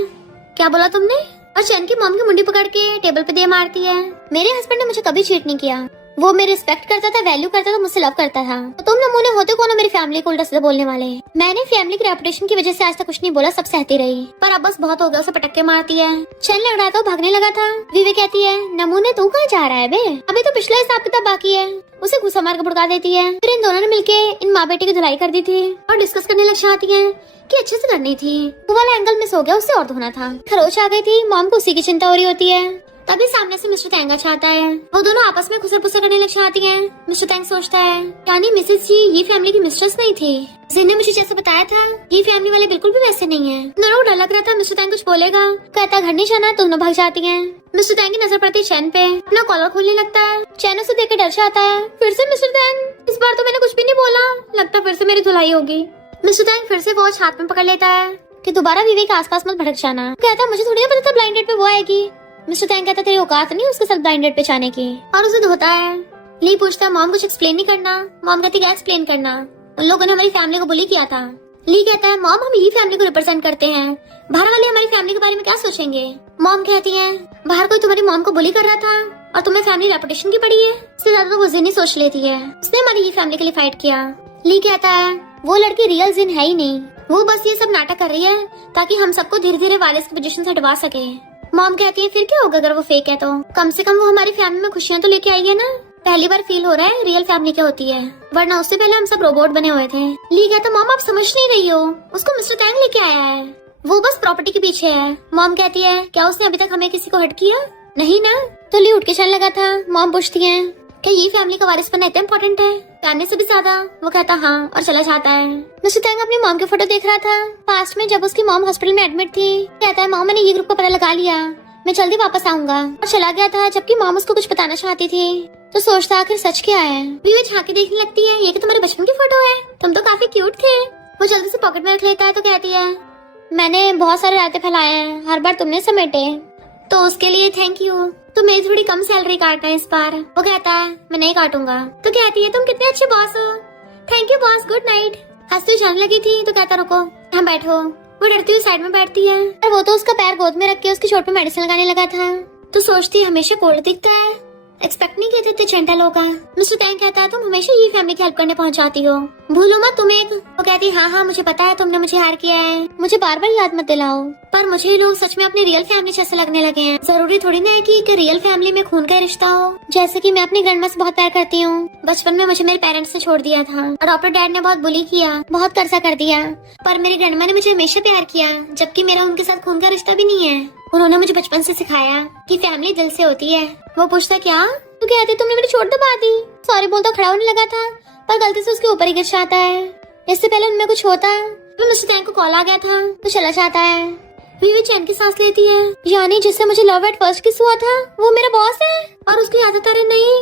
क्या बोला तुमने? और चैन की मॉम की मुंडी पकड़ के टेबल पे दे मारती है। मेरे हस्बैंड ने मुझे कभी चीट नहीं किया, वो मेरी रिस्पेक्ट करता था, वैल्यू करता था, मुझसे लव करता था। तो तुम नमूने होते कौन हो मेरी फैमिली को उल्टा सीधा बोलने वाले। मैंने फैमिली की रेपुटेशन की वजह से आज तक कुछ नहीं बोला, सब सहती रही, पर अब बस बहुत हो गया। उसे पटक के मारती है। चैन लग रहा था भागने लगा था। विवे कहती है नमूने तू कहाँ जा रहा है बे, अभी तो पिछला हिसाब किताब बाकी है। उसे घुसा मार के भड़का देती है। फिर इन दोनों ने मिलके इन माँ बेटी की धुलाई कर दी थी और डिस्कस करने लग जाती है कि अच्छे से करनी थी। वो वाला एंगल मिस हो गया, उससे और धोना था। खरोच आ गई थी। मॉम को उसी की चिंता हो रही होती है। तभी सामने से मिस्टर टैंग चाहता है। वो दोनों आपस में खुसर पुसर करने लग जाती हैं। मिस्टर टैंग सोचता है यानी मिसेस जी ये फैमिली की मिस्ट्रेस नहीं थी। जिन ने मुझे जैसे बताया था ये फैमिली वाले बिल्कुल भी वैसे नहीं है। दोनों को डर लग रहा था मिस्टर टैंग कुछ बोलेगा। कहता घर नहीं जाना, दोनों भाग जाती हैं। मिस्टर टैंग की नजर पड़ती चैन पे, अपना कॉलर खोलने लगता है। चैन उसे देख के डर जाता है। फिर से मिस्टर टैंग, इस बार तो मैंने कुछ भी नहीं बोला, लगता फिर से मेरी धुलाई होगी। मिस्टर टैंग फिर से वॉच हाथ में पकड़ लेता है कि दोबारा विवेक के आसपास मत भटक जाना। कहता मुझे थोड़ी पता था ब्लाइंड डेट पे वो आएगी। मिस्टर टैंग कहता तेरी औकात नहीं उसके साथ ब्लाइंड डेट पे जाने की, और उसे धोता है। ली पूछता है मॉम कुछ एक्सप्लेन नहीं करना। मॉम कहती क्या एक्सप्लेन करना, उन लोगों ने हमारी फैमिली को बुली किया था। ली कहता है मॉम हम ये फैमिली को रिप्रेजेंट करते हैं, बाहर वाले हमारी फैमिली के बारे में क्या सोचेंगे। मॉम कहती है बाहर कोई तुम्हारी मॉम को बुली कर रहा था और तुम्हें फैमिली रेपुटेशन की पड़ी है, इससे ज्यादा तो वो जिन ही सोच लेती है, उसने हमारी ये फैमिली के लिए फाइट किया। ली कहता है वो लड़की रियल जिन है ही नहीं, वो बस ये सब नाटक कर रही है ताकि हम सबको धीरे धीरे वारिस की पोजीशन से हटवा सके। मॉम कहती है फिर क्या होगा अगर वो फेक है, तो कम से कम वो हमारी फैमिली में खुशियां तो लेके आई है ना। पहली बार फील हो रहा है रियल फैमिली क्या होती है, वरना उससे पहले हम सब रोबोट बने हुए थे। ली कहता मॉम आप समझ नहीं रही हो, उसको मिस्टर टैंग लेके आया है, वो बस प्रॉपर्टी के पीछे है। मॉम कहती है क्या उसने अभी तक हमें किसी को हर्ट किया नहीं ना। तो ली उठ के चलने लगा था। मॉम पूछती है क्या ये फैमिली का वारिस बनना इतना इम्पोर्टेंट है? जानने से भी ज्यादा। वो कहता हाँ और चला जाता है। मिस्टर तैंग अपनी मॉम की फोटो देख रहा था पास्ट में, जब उसकी मॉम हॉस्पिटल में एडमिट थी। कहता है मॉम मैंने ये ग्रुप का पता लगा लिया, मैं जल्दी वापस आऊंगा। और चला गया था, जबकि मॉम उसको कुछ बताना चाहती थी। तो सोचता आखिर सच क्या है। वीवी झांकी देखने लगती है, ये कि तुम्हारे बचपन की फोटो है, तुम तो काफी क्यूट थे। वो जल्दी से पॉकेट में रख लेता है तो कहती है मैंने बहुत सारे रायते फैलाए हैं, हर बार तुमने समेटे, तो उसके लिए थैंक यू। तो मेरी थोड़ी कम सैलरी काटना है इस बार। वो कहता है मैं नहीं काटूंगा। तो कहती है तुम कितने अच्छे बॉस हो। Thank you boss, good night. हंसती जाने लगी थी तो कहता रुको यहाँ बैठो। वो डरती हुई साइड में बैठती है और वो तो उसका पैर गोद में रख के उसकी चोट पे मेडिसिन लगाने लगा था। तो सोचती हमेशा कोल्ड दिखता है, एक्सपेक्ट नहीं किया इतने जेंटल होगा। मिस्टर टैंग कहता है तुम हमेशा ये फैमिली की हेल्प करने पहुंच जाती हो, भूलो मत तुम एक। वो कहती है हाँ मुझे पता है तुमने मुझे हायर किया है, मुझे बार बार याद मत दिलाओ। पर मुझे ये लोग सच में अपनी रियल फैमिली जैसे लगने लगे हैं। जरूरी थोड़ी ना है कि रियल फैमिली में खून का रिश्ता हो। जैसे कि मैं अपनी ग्रैंडमा से बहुत प्यार करती हूँ। बचपन में मुझे मेरे पेरेंट्स ने छोड़ दिया था, अडॉप्टर डैड ने बहुत बुली किया, बहुत कर्जा कर दिया। पर मेरी ग्रैंडमा ने मुझे हमेशा प्यार किया, जबकि मेरा उनके साथ खून का रिश्ता भी नहीं है। उन्होंने मुझे बचपन से सिखाया कि फैमिली दिल से होती है। वो पूछता क्या? तो कहती तुमने मेरी चोट दबा दी। सॉरी बोलता खड़ा होने लगा था, पर गलती से उसके ऊपर ही गिर जाता है। इससे पहले उनमें कुछ होता तो मिस्टर टैंग को कॉल आ गया था तो चला जाता है। वीवी चैन की सांस लेती है, यानी जिससे मुझे लव एट फर्स्ट किस हुआ था वो मेरा बॉस है। और उसकी आदत अरे नहीं,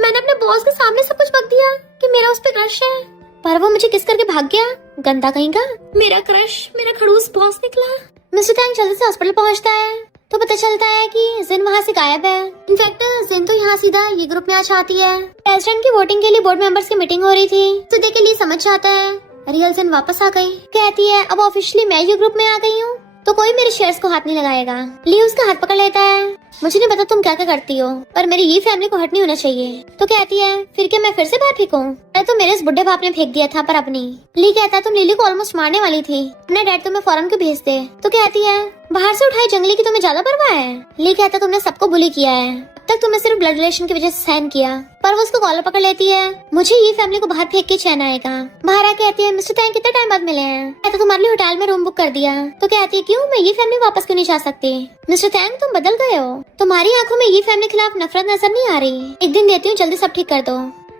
मैंने अपने बॉस के सामने सब कुछ बक दिया कि मेरा उस पर क्रश है, पर वो मुझे किस करके भाग गया, गंदा कहीं का। मेरा क्रश मेरा खड़ूस बॉस निकला। मिस्टर टैंग जल्दी से हॉस्पिटल पहुंचता है तो पता चलता है कि जिन वहाँ से गायब है। इनफैक्ट जिन तो यहाँ सीधा ये ग्रुप में आ जाती है। प्रेसिडेंट की वोटिंग के लिए बोर्ड मेंबर्स की मीटिंग हो रही थी, तो देख के लिए समझ जाता है रियल जिन वापस आ गई। कहती है अब ऑफिशियली मैं ये ग्रुप में आ गई हूँ तो कोई मेरे शेयर्स को हाथ नहीं लगाएगा। ली उसका हाथ पकड़ लेता है, मुझे नहीं पता तुम क्या क्या करती हो, पर मेरी ये फैमिली को हट नहीं होना चाहिए। तो कहती है फिर क्या मैं फिर से बाहर फेंकूं? मैं तो मेरे इस बुढ़े बाप ने फेंक दिया था, पर अपनी। ली कहता है तुम लिली को ऑलमोस्ट मारने वाली थी, अपने डैड तुम्हें फौरन क्यों भेज दे। तो कहती है बाहर से उठाई जंगली की तुम्हें ज्यादा परवाह है। ली कहता तुमने सबको बुली किया है, अब तक तुमने सिर्फ ब्लड रिलेशन की वजह से सहन किया। पर वो उसको कॉलर पकड़ लेती है, मुझे ये फैमिली को बाहर फेंक के चैन आएगा। बाहर कहती है मिस्टर टैंग कितने टाइम बाद मिले हैं, कहता तुम्हारे लिए होटल में रूम बुक कर दिया। तो कहती है क्यों, मैं ये फैमिली वापस क्यों नहीं जा सकती? मिस्टर टैंग तुम बदल गए हो, तुम्हारी आंखों में ये फैमिली खिलाफ नफरत नजर नहीं आ रही। एक दिन देती हूँ, जल्दी सब ठीक कर दो।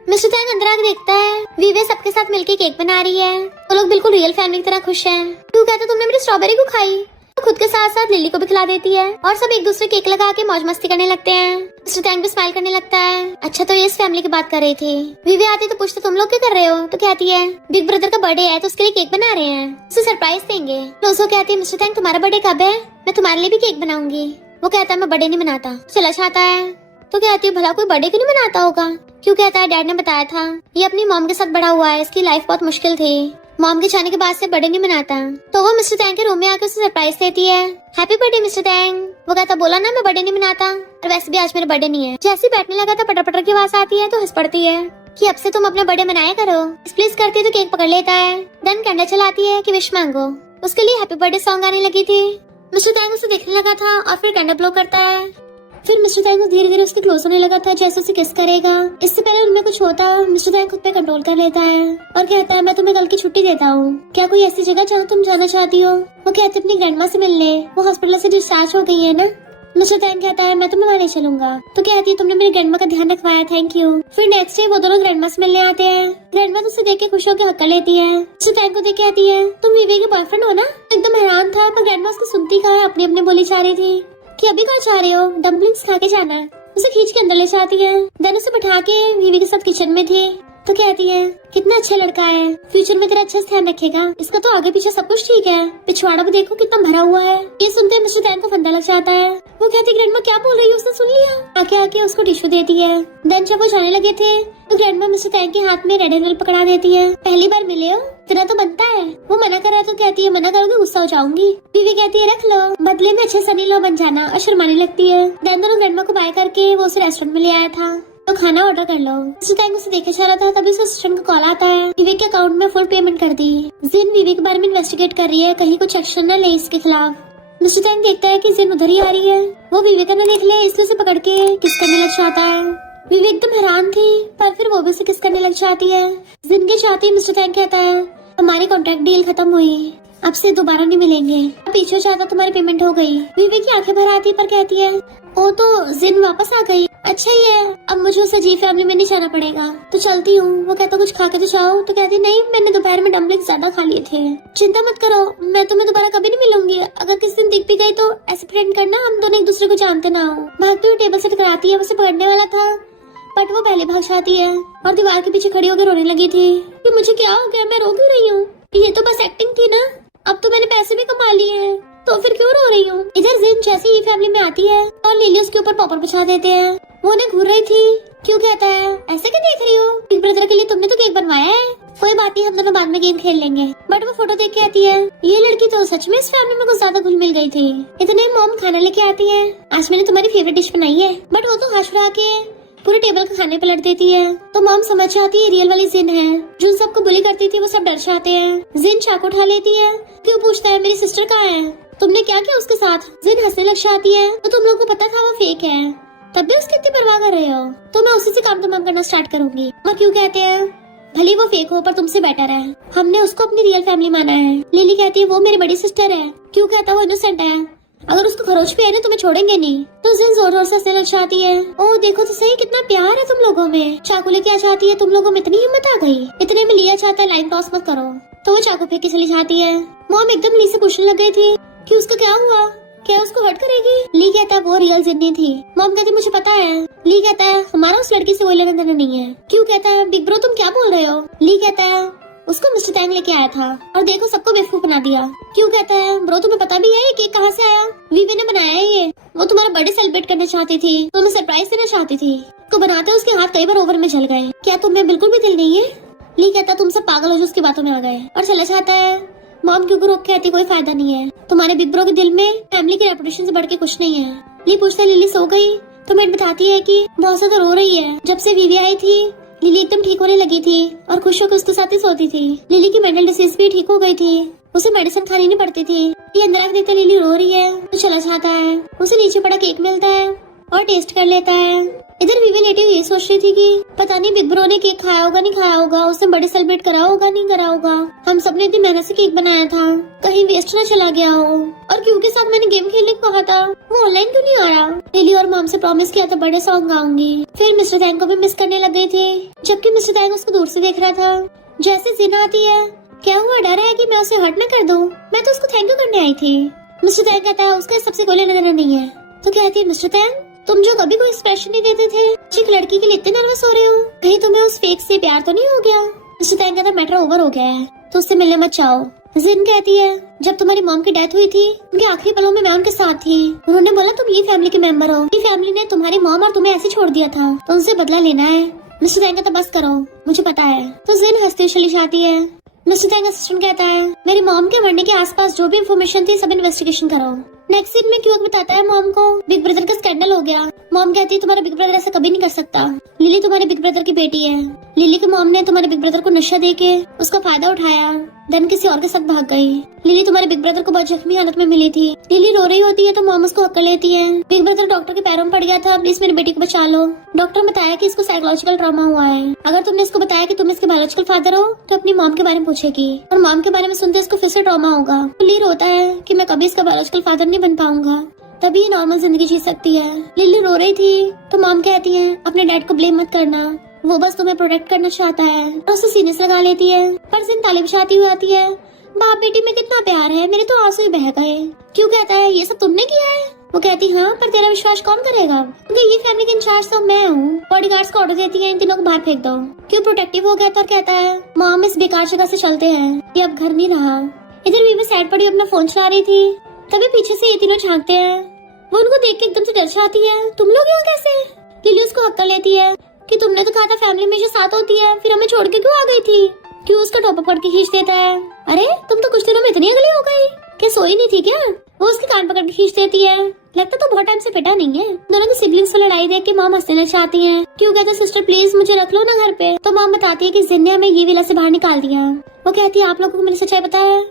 मिस्टर टैंग अंदर आके देखता है वीवे सबके साथ मिलके केक बना रही है। वो लोग बिल्कुल रियल फैमिली की तरह खुश हैं। क्यों कहता तुमने मेरी स्ट्रॉबेरी को खाई। तो खुद के साथ साथ लिली को भी खिला देती है और सब एक दूसरे केक लगा के मौज मस्ती करने लगते हैं। मिस्टर टैंग भी स्माइल करने लगता है। अच्छा तो ये इस फैमिली की बात कर रही थी। वीवे आती तो पूछते तुम लोग क्या कर रहे हो? तो कहती है बिग ब्रदर का बर्थडे है तो उसके लिए केक बना रहे हैं, उसे सरप्राइज देंगे। रोजो कहती है मिस्टर टैंग तुम्हारा बर्थडे कब है? मैं तुम्हारे लिए भी केक बनाऊंगी। वो कहता है मैं बर्थडे नहीं मनाता, चला जाता है। तो कहती है भला कोई बर्थडे क्यों नहीं मनाता होगा? क्यों कहता है डैड ने बताया था ये अपनी मॉम के साथ बड़ा हुआ है, इसकी लाइफ बहुत मुश्किल थी, मॉम के जाने के बाद से बर्थडे नहीं मनाता। तो वो मिस्टर टैंग के रूम में आकर उसे सरप्राइज देती है, हैप्पी बर्थडे मिस्टर टैंग। वो कहता बोला ना मैं बर्थडे नहीं मनाता, और वैसे भी आज मेरा बर्थडे नहीं है। जैसे ही बैठने लगा था पटर पटर की आवाज आती है तो हंस पड़ती है कि अब से तुम अपना बर्थडे मनाया करो। प्लीज करती है तो केक पकड़ लेता है, देन कैंडल चलाती है कि विश मांगो। उसके लिए हैप्पी बर्थडे सॉन्ग आने लगी थी। मिस्टर टैंग उसे देखने लगा था और फिर कैंडल ब्लो करता है। फिर मिस्टर टैंग धीरे धीरे उसके क्लोज होने लगा था, जैसे उसे किस करेगा। इससे पहले उनमें कुछ होता मिस्टर टैंग खुद पे कंट्रोल कर लेता है और कहता है मैं तुम्हें कल की छुट्टी देता हूँ, क्या कोई ऐसी जगह जहाँ तुम जाना चाहती हो? वो कहते अपनी ग्रैंडमा से मिलने, वो हॉस्पिटल से डिस्चार्ज हो गई है ना। मिस्टर टैंग कहता है मैं तुम्हें वहाँ चलूंगा। तो कहती है तुमने मेरी ग्रैंडमा का ध्यान रखवाया, थैंक यू। फिर नेक्स्ट डे वो दोनों ग्रैंडमा से मिलने आते हैं। ग्रैंडमा तो उसे देख के खुश होकर हक कर लेती है। मिस्टर टैंग को देख कहती है तुम वीवे के बॉयफ्रेंड हो ना? एकदम हैरान था, पर ग्रैंडमा उसको सुनती कहा अपने अपने बोली जा रही थी कि अभी कहाँ जा रहे हो? डम्पलिंग्स खा के जाना है। उसे खींच के अंदर ले जाती है, देन उसे बैठा के वीवी के साथ किचन में थी। तो कहती है कितना अच्छा लड़का है, फ्यूचर में तेरा अच्छा से ध्यान रखेगा, इसका तो आगे पीछे सब कुछ ठीक है, पिछवाड़ा भी देखो कितना भरा हुआ है। ये सुनते मिस्टर टैंग को फंदा लग जाता है। वो कहती है ग्रैंडमा क्या बोल रही है? उसने सुन लिया। आके आके उसको टिश्यू देती है। देन जब वो जाने लगे थे तो ग्रैंडमा मिस्टर टैंग के हाथ में रेड एंगल पकड़ा देती है, पहली बार मिले हो तेरा तो बनता है। वो मना कर रहा है तो कहती है मना करोगे गुस्सा हो जाऊंगी। बीवी कहती है रख लो, बदले में अच्छे सनी लो बन जाना, और शर्माने लगती है। देन दोनों ग्रैंडमा को बाय करके वो उसे रेस्टोरेंट में ले आया था तो खाना ऑर्डर कर लो। मिस्टर टैंग उसे देखे जा रहा था, तभी उसे असिस्टेंट का कॉल आता है, विवेक के अकाउंट में फुल पेमेंट कर दी। जिन विवेक के बारे में इन्वेस्टिगेट कर रही है, कहीं कुछ एक्शन न ले इसके खिलाफ। मिस्टर टैंग देखता है कि जिन उधर ही आ रही है, वो विवेक न देख ले इसलिए उसे पकड़ के किस करने लग जाता है। विवेक एकदम हैरान थी, पर फिर वो भी उसे किस करने लग जाती है। जिन के चाहते मिस्टर टैंग कहता है हमारी कॉन्ट्रैक्ट डील खत्म हुई, अब से दोबारा नहीं मिलेंगे, पीछे चाहता तुम्हारी पेमेंट हो गई। विवेक की आंखें भर आती पर कहती है ओ तो जिन वापस आ गई। अच्छा ही है, अब मुझे उस अजीब फैमिली में नहीं जाना पड़ेगा। तो चलती हूँ। वो कहता कुछ खा के तो जाओ। तो कहती नहीं, मैंने दोपहर में डम्पलिंग ज्यादा खा लिए थे। चिंता मत करो, मैं तुम्हें दोबारा कभी नहीं मिलूंगी। अगर किसी दिन दिख भी गई तो ऐसे प्रेटेंड करना हम दोनों एक दूसरे को जानते ना हो। भागते हुए टेबल से टकराती है। उसे पकड़ने वाला था बट वो पहले भाग जाती है और दीवार के पीछे खड़ी होकर रोने लगी थी कि मुझे क्या हो गया, मैं रो क्यों रही हूँ? ये तो बस एक्टिंग थी ना, अब तो मैंने पैसे भी कमा लिए हैं, तो फिर क्यों रो रही हूँ? इधर जिन जैसे ही फैमिली में आती है और लिली उसके ऊपर पॉपर बिछा देते हैं। वो उन्हें घूर रही थी। क्यों कहता है ऐसे क्या देख रही हो? बिग ब्रदर के लिए तुमने तो केक बनवाया है। कोई बात नहीं, हम दोनों बाद में गेम खेल लेंगे। बट वो फोटो देख के आती है, ये लड़की तो सच में इस फैमिली में कुछ ज्यादा घुल मिल गई थी। इतने मॉम खाना लेके आती है, आज मैंने तुम्हारी फेवरेट डिश बनाई है। बट वो तो हंस रहा के पूरे टेबल का खाने पलट देती है। तो मॉम समझ जाती है रियल वाली जिन है, जो सबको बुली करती थी। वो सब डर जाते हैं। जिन चाकू उठा लेती है। क्यों पूछता है मेरी सिस्टर कहाँ है, तुमने क्या किया उसके साथ? जिन हंसने लग जाती है। तो तुम लोग को पता था वो फेक है, तब भी उसकी इतनी परवाह कर रहे हो? तो मैं उसी से काम तमाम करना स्टार्ट करूंगी। और क्यों कहते हैं भले वो फेक हो पर तुमसे बेटर है, हमने उसको अपनी रियल फैमिली माना है। लिली कहती है वो मेरी बड़ी सिस्टर है। क्यों कहता है वो इनोसेंट है, अगर उसको खरोच पे है ना तुम्हें छोड़ेंगे नहीं। तो जिन जोर जोर से हंसने लग जाती है। ओ देखो तो सही कितना प्यार है तुम लोगों में। चाकू लेके आ जाती है। तुम लोगों में इतनी हिम्मत आ गई, इतने में लिया चाहता है लाइन क्रॉस मत करो। तो वो चाकू फेंक के चली जाती है। मॉम एकदम ली से पूछने लग गई थी कि उसका क्या हुआ, क्या उसको हर्ट करेगी? ली कहता है वो रियल जिन्नी थी। मॉम कहती मुझे पता है। ली कहता है हमारा उस लड़की से कोई लेना देना नहीं है। क्यों कहता है बिग ब्रो तुम क्या बोल रहे हो? ली कहता है उसको मिस्टर टैंग लेके आया था और देखो सबको बेवकूफ बना दिया। क्यों कहता है ब्रो तुम्हें पता भी है ये केक कहाँ से आया? वीवी ने बनाया है ये, वो तुम्हारा बर्थडे सेलिब्रेट करना चाहती थी, तो उन्हें सरप्राइज देना चाहती थी। तो बनाते उसके हाथ कई बार ओवन में जल गए। क्या तुम्हें बिल्कुल भी दिल नहीं है? ली कहता तुम सब पागल हो जो उसकी बातों में आ गए और चला जाता है। मॉम क्यों रोक कहती कोई फायदा नहीं है, तुम्हारे बिग ब्रो के दिल में फैमिली की रेपुटेशन से बढ़ के कुछ नहीं है। ली पूछता लिली सो गई? तो मैड बताती है कि बहुत ज्यादा रो रही है। जब से वीवी आई थी लिली एकदम ठीक होने लगी थी और खुश होकर उसके साथ ही सोती थी। लिली की मेंटल डिसीज भी ठीक हो गई थी, उसे मेडिसिन खानी नहीं पड़ती थी। ये अंदर आके देखते लिली रो रही है तो चला जाता है। उसे नीचे पड़ा केक मिलता है और टेस्ट कर लेता है। इधर वीवी लेटी हुई सोच रही थी कि पता नहीं बिग ब्रो ने केक खाया होगा नहीं खाया होगा, उसने बर्थडे सेलिब्रेट करा होगा नहीं करा होगा। हम सबने इतनी मेहनत से केक बनाया था, कहीं वेस्ट ना चला गया हो। और क्यों के साथ मैंने गेम खेलने को कहा था, वो ऑनलाइन क्यों नहीं आ रहा? लिली और मॉम से प्रॉमिस किया था बर्थडे सॉन्ग गाऊंगी। फिर मिस्टर टैंग को भी मिस करने लग गई थी, जबकि मिस्टर टैंग उसको दूर से देख रहा था। जैसे जिन आती है, क्या हुआ डर है कि मैं उसे हर्ट न कर दूं? मैं तो उसको थैंक यू करने आई थी। मिस्टर टैंग कहता है उसका सबसे कोई लेना देना नहीं है। तो कहती है मिस्टर टैंग तुम जो कभी कोई एक्सप्रेशन नहीं देते थे, एक लड़की के लिए इतने नर्वस हो रहे हो, कहीं तुम्हें उस फेक से प्यार तो नहीं हो गया? मिस्टर टैंग कहता मैटर ओवर हो गया है, तो उससे मिलने मत चाहो। जिन कहती है जब तुम्हारी मॉम की डेथ हुई थी उनके आखिरी पलों में मैं उनके साथ थी, उन्होंने बोला तुम ये फैमिली के मेंबर हो, ये फैमिली ने तुम्हारी मॉम और तुम्हें ऐसे छोड़ दिया था, तो उनसे बदला लेना है। मिस्टर टैंग कहता बस करो मुझे पता है। तो जिन हंसती चली जाती है। मिस्टर टैंग असिस्टेंट कहता है मेरी मॉम के मरने के आसपास जो भी इन्फॉर्मेशन थी सब इन्वेस्टिगेशन करो। नेक्स्ट सीन में क्यूक बताता है मॉम को बिग ब्रदर का स्कैंडल हो गया। मॉम कहती है तुम्हारा बिग ब्रदर ऐसा कभी नहीं कर सकता, लिली तुम्हारे बिग ब्रदर की बेटी है। लिली की मॉम ने तुम्हारे बिग ब्रदर को नशा देके उसका फायदा उठाया, देन किसी और के साथ भाग गई। लिली तुम्हारे बिग ब्रदर को बहुत जख्मी हालत में मिली थी। लिली रो रही होती है तो मॉम उसको हक कर लेती है। बिग ब्रदर डॉक्टर के पैरों में पड़ गया था, प्लीज मेरी बेटी को बचा लो। डॉक्टर ने बताया कि इसको साइकोलॉजिकल ट्रॉमा हुआ है। अगर तुमने इसको बताया कि तुम इसके बायोलॉजिकल फादर हो तो अपनी मॉम के बारे में पूछेगी, और मॉम के बारे में सुनते इसको फिर से ट्रॉमा होगा। लिली रोता है कि मैं कभी इसका बायोलॉजिकल फादर नहीं बन पाऊंगा, तभी ये नॉर्मल जिंदगी जी सकती है। लिली रो रही थी तो मॉम कहती है अपने डैड को ब्लेम मत करना, वो बस तुम्हें प्रोटेक्ट करना चाहता है, और उसे सीने से लगा लेती है। पर जिन ताली बिछाती हुई आती है, बाप बेटी में कितना प्यार है, मेरे तो आंसू ही बह गए। क्यों कहता है ये सब तुमने किया है? वो कहती हाँ पर तेरा विश्वास कौन करेगा, क्योंकि ये फैमिली के इंचार्ज तो मैं हूँ। बॉडीगार्ड्स को ऑर्डर देती है इन तीनों को बाहर फेंक दो। क्यों प्रोटेक्टिव हो गया तो कहता है मॉम इस बेकार जगह से चलते हैं, ये अब घर नहीं रहा। इधर वीवी साइड पड़ी अपना फोन चला रही थी, तभी पीछे से ये तीनों झांकते हैं। वो उनको देख के एकदम से डर जाती है, तुम लोग यहाँ कैसे? लिली उसको हक कर लेती है कि तुमने तो कहा था फैमिली में जो साथ होती है, फिर हमें छोड़ के क्यों आ गई थी? क्यों उसका टॉप अप करके खींच देता है, अरे तुम तो कुछ दिनों में इतनी अगली हो गई, क्या सोई नहीं थी क्या? वो उसके कान पकड़ के खींच देती है, लगता तो बहुत टाइम से पिटा नहीं है। दोनों की सिबलिंग्स को लड़ाई देख के मॉम हंसना चाहती है। क्यों कहता सिस्टर प्लीज मुझे रख लो ना घर पे। तो मॉम बताती है कि जिन ने हमें ये विला से बाहर निकाल दिया। वो कहती है आप लोगों को मेरी सच्चाई पता है,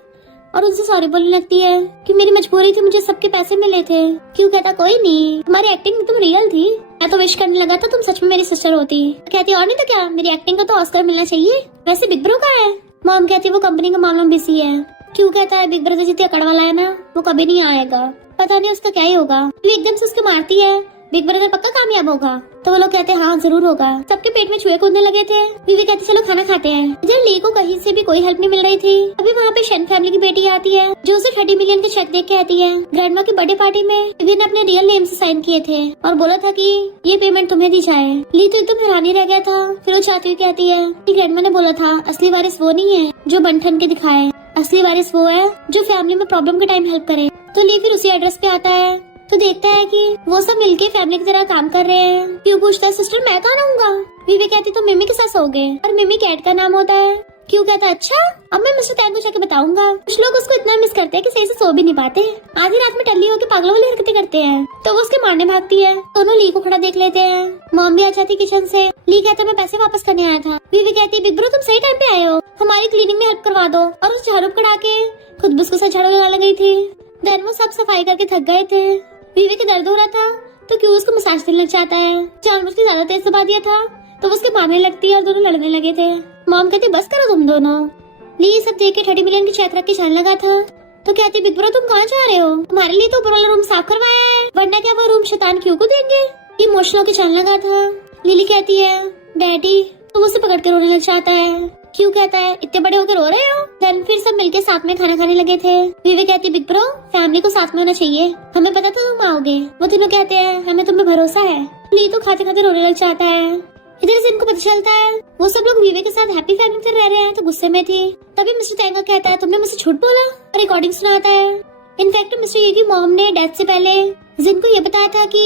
और उनसे सॉरी बोलने लगती है कि मेरी मजबूरी थी, मुझे सबके पैसे मिले थे। क्यों कहता कोई नहीं, तुम्हारी एक्टिंग तुम रियल थी, मैं तो विश करने लगा था तुम सच में मेरी सिस्टर होती। कहती और नहीं तो क्या, मेरी एक्टिंग का तो ऑस्कर मिलना चाहिए। वैसे बिग ब्रो कहाँ है? मॉम कहती वो कंपनी के मामलों में बिजी है। क्यों कहता है बिग ब्रदर जितने अकड़ वाला है ना वो कभी नहीं आएगा, पता नहीं उसका क्या ही होगा। वो एकदम से उसको मारती है, बिग ब्रदर पक्का कामयाब होगा। तो वो लोग कहते हैं हाँ जरूर होगा। सबके पेट में चूहे कूदने लगे थे। वीवी कहती चलो खाना खाते हैं। इधर ली को कहीं से भी कोई हेल्प नहीं मिल रही थी। अभी वहाँ पे शन फैमिली की बेटी आती है जो उसे 30 मिलियन के चेक देके आती है। ग्रैंडमा की बर्थडे पार्टी में वीवी ने अपने रियल नेम से साइन किए थे और बोला था कि ये पेमेंट तुम्हें दी जाए। ली तो एकदम हैरानी रह गया था। फिर वो चाहती हुई कहती है कि ग्रैंडमा ने बोला था असली वारिस वो नहीं है जो बनठन के दिखाए, असली वारिस वो है जो फैमिली में प्रॉब्लम के टाइम हेल्प करे। तो ली फिर उसी एड्रेस पे आता है तो देखता है कि वो सब मिलके फैमिली की तरह काम कर रहे हैं। क्यों पूछता है सिस्टर मैं कहाँ रहूंगा। वीवी कहती तो मिमी के साथ सोओगे और मिमी कैट का नाम होता है। क्यों कहता है अच्छा अब मैं मिस्टर टैंग को जाके बताऊंगा। कुछ लोग उसको इतना मिस करते हैं कि सही से सो भी नहीं पाते, आधी रात में टल्ली होकर पागलों वाली हरकतें करते हैं। तो वो उसके मारने भागती है। दोनों ली को खड़ा देख लेते हैं। मॉम भी आ जाती किचन से। ली कहता मैं पैसे वापस करने आया था। वीवी कहती बिग ब्रो तुम सही टाइम पे आए हो, हमारी क्लीनिंग में हेल्प करवा दो। और उस झाड़ू कड़ा के खुद भी उसके साथ झाड़ू लगाने गई थी। देन वो सब सफाई करके थक गए थे। वीवी के दर्द हो रहा था तो क्यों उसको मसाज देने लग जाता है। जानवर उसकी ज्यादा तेज दबा दिया था तो वो उसके मारने लगती है और दोनों लड़ने लगे थे। मॉम कहती बस करो तुम दोनों। ली ये सब देख के 30 मिलियन की चेक रख के चलने लगा था तो कहती बिग ब्रो तुम कहाँ जा रहे हो, तुम्हारे लिए तो ऊपर वाला रूम साफ करवाया है, वरना क्या वो रूम शैतान क्यों को देंगे। इमोशनल होकर चलने लगा था। लिली कहती है डैडी तो उसे पकड़ के रोने लग जाता है। क्यों कहता है इतने बड़े होकर रो रहे हो। देन फिर सब मिलके साथ में खाना खाने लगे थे। वीवी कहती बिग ब्रो फैमिली को साथ में होना चाहिए, हमें पता था तुम आओगे। वो तीनों कहते हैं हमें तुम पे भरोसा है। ली तो खाते खाते रोने लग जाता है। इधर से इनको पता चलता है वो सब लोग वीवी के साथ हैप्पी फैमिली में रह रहे हैं तो गुस्से में थी। तभी मिस्टर टैंग कहता है तुमने मुझसे झूठ बोला और रिकॉर्डिंग सुनाता है। इनफैक्ट मिस्टर ये की मॉम ने डेथ से पहले जिन को ये बताया था कि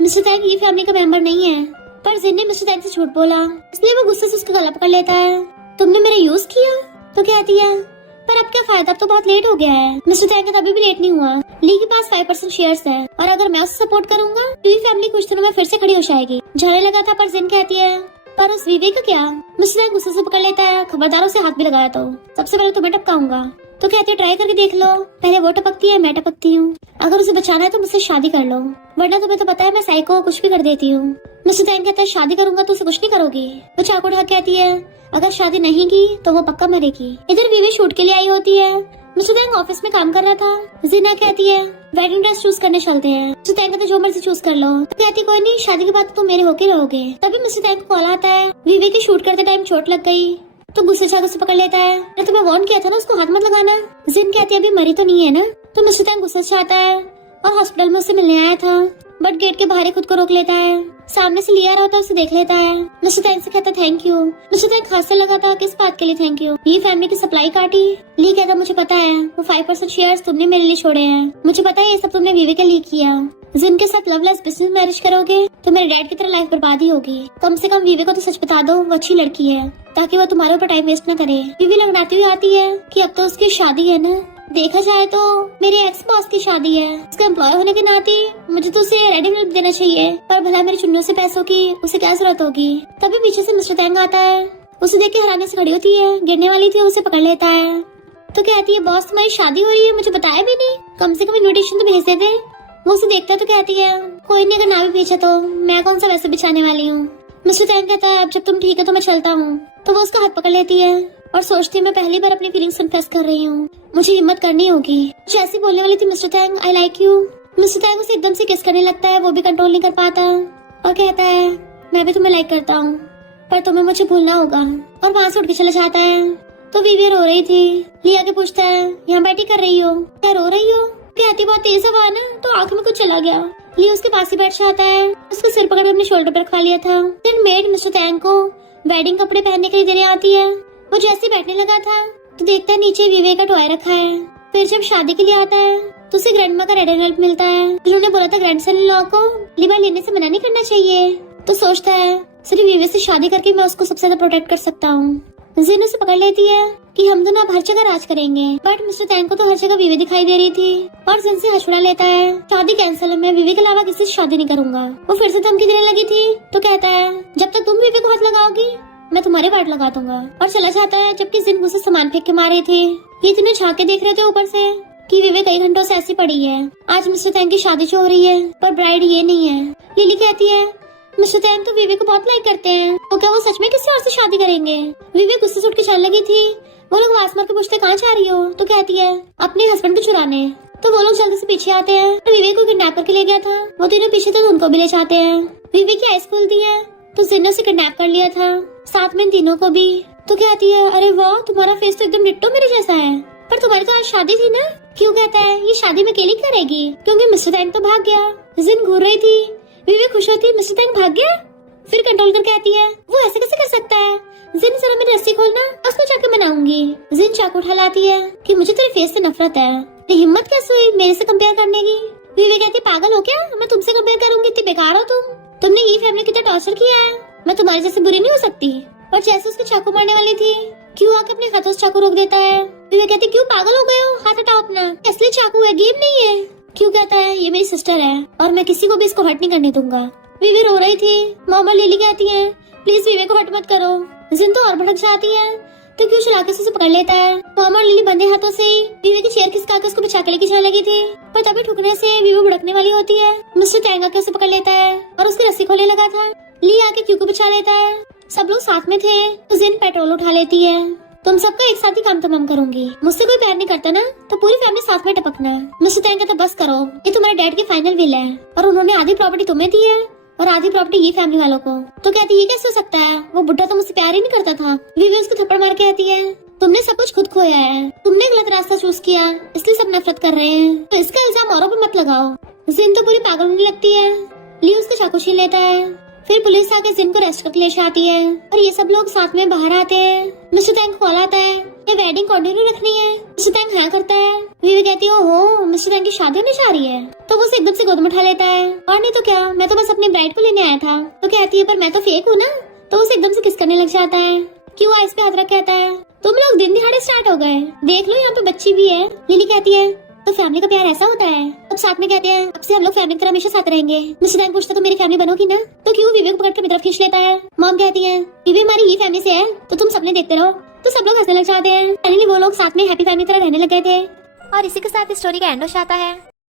मिस्टर टैंग ये फैमिली का मेंबर नहीं है, पर जिन ने मिस्टर टैंग से झूठ बोला इसलिए वो गुस्से से उसका गला पकड़ लेता है। तुमने मेरा यूज किया। तो कहती है पर अब क्या फायदा, अब तो बहुत लेट हो गया है। मिस्टर टैंग अभी भी लेट नहीं हुआ। ली के पास 5% शेयर्स है और अगर मैं उसे सपोर्ट करूंगा तो ये फैमिली कुछ दिनों में फिर से खड़ी हो जाएगी। झगड़ने लगा था पर जिन कहती है पर उस वीवी का क्या। मिस्टर टैंग गुस्से से पकड़ लेता है खबरदार उसे हाथ भी लगाया तो सबसे पहले तुम्हें टपकाऊंगा। तो कहते ट्राई करके देख लो, पहले वो टपकती है मैं टपकती हूँ। अगर उसे बचाना है तो मुझसे शादी कर लो, वरना तुम्हें तो पता है मैं साइको कुछ भी कर देती हूँ। मिस्टर टैंग कहता है शादी करूंगा तो उसे कुछ नहीं करोगी। वो चाकू ढक कहती है अगर शादी नहीं की तो वो पक्का मरेगी। इधर वीवी शूट के लिए आई होती है। मिस्टर टैंग ऑफिस में काम कर रहा था। जीना कहती है वेडिंग ड्रेस चूज करने चलते हैं। मिस्टर टैंग कहता है जो मर्जी चूज कर लो। तो कहती कोई नहीं शादी के बाद तो मेरे होके रहोगे। तभी मिस्टर टैंग को कॉल आता है वीवी की शूट करते टाइम चोट लग गई तो गुस्से से पकड़ लेता है। मैं तुम्हें वार्न किया था ना उसको हाथ मत लगाना। जिन कहती है अभी मरी तो नहीं है ना। तो मिस्टर टैंग गुस्से से आता है और हॉस्पिटल में उससे मिलने आया था बट गेट के बाहर खुद को रोक लेता है। सामने से लिया रहा होता उसे देख लेता है। मिस्टर टैंग से कहता थैंक यू। मिस्टर टैंग हंसने लगा था किस बात के लिए थैंक यू। ये फैमिली की सप्लाई काटी। ली कहता मुझे पता है वो 5% शेयर्स तुमने मेरे लिए छोड़े हैं, मुझे पता है ये सब तुमने वीवी के लिए किया। जिनके साथ लवलेस बिजनेस मैरिज करोगे तो मेरे डैड की तरह लाइफ बर्बादी होगी। कम से कम वीवी को तो सच बता दो वो अच्छी लड़की है ताकि वो तुम्हारे ऊपर टाइम वेस्ट न करे। वीवी लगनाती हुई आती है कि अब तो उसकी शादी है ना, देखा जाए तो मेरे एक्स बॉस की शादी है, उसका एम्प्लॉय होने के नाते मुझे तो उसे रेडीमेड देना चाहिए, पर भला मेरी चुन्नों से पैसों की उसे क्या जरूरत होगी। तभी पीछे से मिस्टर टैंग आता है, उसे देख के हैरानी से खड़ी होती है, गिरने वाली थी उसे पकड़ लेता है। तो कहती है बॉस तुम्हारी शादी हो रही है मुझे बताया भी नहीं, कम से कम इन्विटेशन तो भेज देते। वो उसे देखता है तो कहती है कोई नहीं अगर ना भी भेजा तो मैं कौन सा वैसे बिछाने वाली हूँ। मिस्टर टैंग कहता है अब जब तुम ठीक है तो मैं चलता हूँ। तो वो उसका हाथ पकड़ लेती है और सोचती मैं पहली बार अपनी फीलिंग्स कन्फेस कर रही हूँ, मुझे हिम्मत करनी होगी। जैसी बोलने वाली थी mister Tang I like you. Mister Tang उसे एकदम से किस करने लगता है, वो भी कंट्रोल नहीं कर पाता और कहता है मैं भी तुम्हें लाइक करता हूँ पर तुम्हें मुझे भूलना होगा, और वहाँ से उठ के चला जाता है। तो वीवी रो रही थी। लिया के पूछता है यहाँ बैठी कर रही हो, क्या रो रही हो। कहती बहुत तेज हवा ना तो आंख में कुछ चला गया। लिया उसके पास ही बैठ जाता है, उसके सिर पकड़ अपने शोल्डर पर रखवा लिया था। फिर मेड मिस्टर टैंग को वेडिंग कपड़े पहनने के लिए देने आती है। वो जैसे बैठने लगा था तो देखता है नीचे वीवे का टॉय रखा है। फिर जब शादी के लिए आता है तो उसे ग्रैंडमा का रेड हेल्प मिलता है। उन्होंने बोला था ग्रैंडसन इन लॉ को लिबार लेने से मना नहीं करना चाहिए। तो सोचता है सिर्फ वीवे से शादी करके मैं उसको सबसे ज्यादा प्रोटेक्ट कर सकता हूँ। जिन उसे पकड़ लेती है कि हम दोनों अब हर जगह राज करेंगे, बट मिस्टर टैंग को तो हर जगह वीवी दिखाई दे रही थी और जिन से हछुड़ा लेता है शादी कैंसिल है, मैं वीवी के अलावा किसी से शादी नहीं करूंगा। वो फिर से धमकी देने लगी थी तो कहता है जब तक तुम वीवी को हाथ लगाओगी मैं तुम्हारे पार्ट लगा दूंगा, और चला जाता है। जबकि जिन मुझसे सामान फेंक के मारे थे ये इतने झाँक के देख रहे थे ऊपर से कि वीवी कई घंटों से ऐसी पड़ी है। आज मिस्टर टैंग की शादी जो हो रही है पर ब्राइड ये नहीं है। लिली कहती है मिस्टर टैंग तो वीवी को बहुत लाइक करते हैं, तो क्या वो सच में किसी और से शादी करेंगे। वीवी गुस्से से उठ के चलने लगी थी। वो लोग आवाज मार के पूछते कहाँ जा रही हो। तो कहती है अपने हस्बैंड को चुराने। तो वो लोग जल्दी से पीछे आते हैं और विवेक को किडनैप करके ले गया था। वो तीनों पीछे थे तो उनको भी ले जाते हैं। विवेक की आईज खुलती है तो जिन ने उसे किडनैप कर लिया था, साथ में इन तीनों को भी। तो कहती है, अरे वाह, तुम्हारा फेस तो एकदम डिट्टो मेरे जैसा है, पर तुम्हारी तो आज शादी थी ना। क्यों कहता है, ये शादी में अकेली करेगी क्योंकि मिस्टर टैंक तो भाग गया। जिन घूर रही थी, विवेक खुश होती, मिस्टर टैंक भाग गया। फिर कंट्रोल कर कहती है, वो ऐसे कैसे कर सकता है, जिन जरा मेरी रस्सी खोलना, उसको जाके बनाऊंगी। जिन चाकू उठा लाती है कि मुझे तेरे फेस से नफरत है, हिम्मत कैसे हुई मेरे से कंपेयर करने की। विवेक कहती, पागल हो क्या, मैं तुमसे कंपेयर करूंगी, इतनी बेकार हो तुम। तुमने ये फैमिली कितना टॉर्चर किया है, मैं तुम्हारे जैसे बुरी नहीं हो सकती। और जैसे उसके चाकू मारने वाली थी, क्यों आके अपने हाथों से चाकू रोक देता है। विवेक कहती, क्यों पागल हो गए हो, हाथ हटाओ अपना, असली चाकू है, गेम नहीं है। क्यों कहता है, ये मेरी सिस्टर है और मैं किसी को भी इसको हर्ट नहीं करने दूंगा। विवेक रो रही थी। मॉम और लिली कहती है, प्लीज विवेक को हर्ट मत करो। जिन तो और भड़क जाती है तो क्यों चला के उसे पकड़ लेता है। मॉम और लिली बंधे हाथों से विवेक की चेयर खिसका के उसको बिछा के लेके जाने लगी थी, पर तभी ठुकने से विवेक भड़कने वाली होती है। मिस्टर टैंग आके उसे पकड़ लेता है और उसकी रस्सी खोलने लगा था। ली आके क्यू को बिछा लेता है। सब लोग साथ में थे तो जिन पेट्रोल उठा लेती है। तुम सबका एक साथ ही काम तमाम करूंगी, मुझसे कोई प्यार नहीं करता ना तो पूरी फैमिली साथ में टपकना। मिस्टर टैंग कहता, बस करो, ये तुम्हारे डैड की फाइनल विल है और उन्होंने आधी प्रॉपर्टी तुम्हें दी है और आधी प्रॉपर्टी ये फैमिली वालों को। तो कहती, ये कैसे हो सकता है, वो बुड्ढा तो मुझसे प्यार ही नहीं करता था। विवेक उसको थप्पड़ मार के आती है, तुमने सब कुछ खुद खोया है, तुमने गलत रास्ता चूज किया, इसलिए सब नफरत कर रहे हैं, तो इसका इल्जाम औरों पे मत लगाओ। जिन तो पूरी पागल होने लगती है। ली उसको चाकू छीन लेता है। फिर पुलिस आके जिन को रेस्ट करके ले आती है और ये सब लोग साथ में बाहर आते हैं। मिस्टर टैंक कॉल आता है, ये वेडिंग कंटिन्यू रखनी है। मिस्टर टैंक हाँ करता है। विवेक कहती है, ओहो, मिस्टर टैंक की शादी होने जा रही है। तो वो उसे एकदम से गोद में उठा लेता है, और नहीं तो क्या, मैं तो बस अपनी ब्राइड को लेने आया था। तो कहती है, पर मैं तो फेक हूँ ना। तो उसे एकदम से किस करने लग जाता है। क्यों आइस पे हाथ रख कहता है, तुम लोग दिन दिहाड़े स्टार्ट हो गए, देख लो यहाँ पे बच्ची भी है। लिली कहती है, तो फैमिली का प्यार ऐसा होता है। अब साथ में कहते हैं, अब से हम लोग फैमिली की तरह हमेशा साथ रहेंगे। मिस्टर टैंक पूछता, तो मेरी फैमिली बनोगी ना। तो क्यों विवेक पकड़ के अपनी तरफ खींच लेता है। मॉम कहती है, विवेक हमारी ये फैमिली से है तो तुम सपने देखते रहो। तो सब लोग हंसने लग जाते हैं। फाइनली वो लोग साथ में हैप्पी फैमिली तरह रहने लग गए थे। और इसी के साथ स्टोरी का एंड हो जाता है।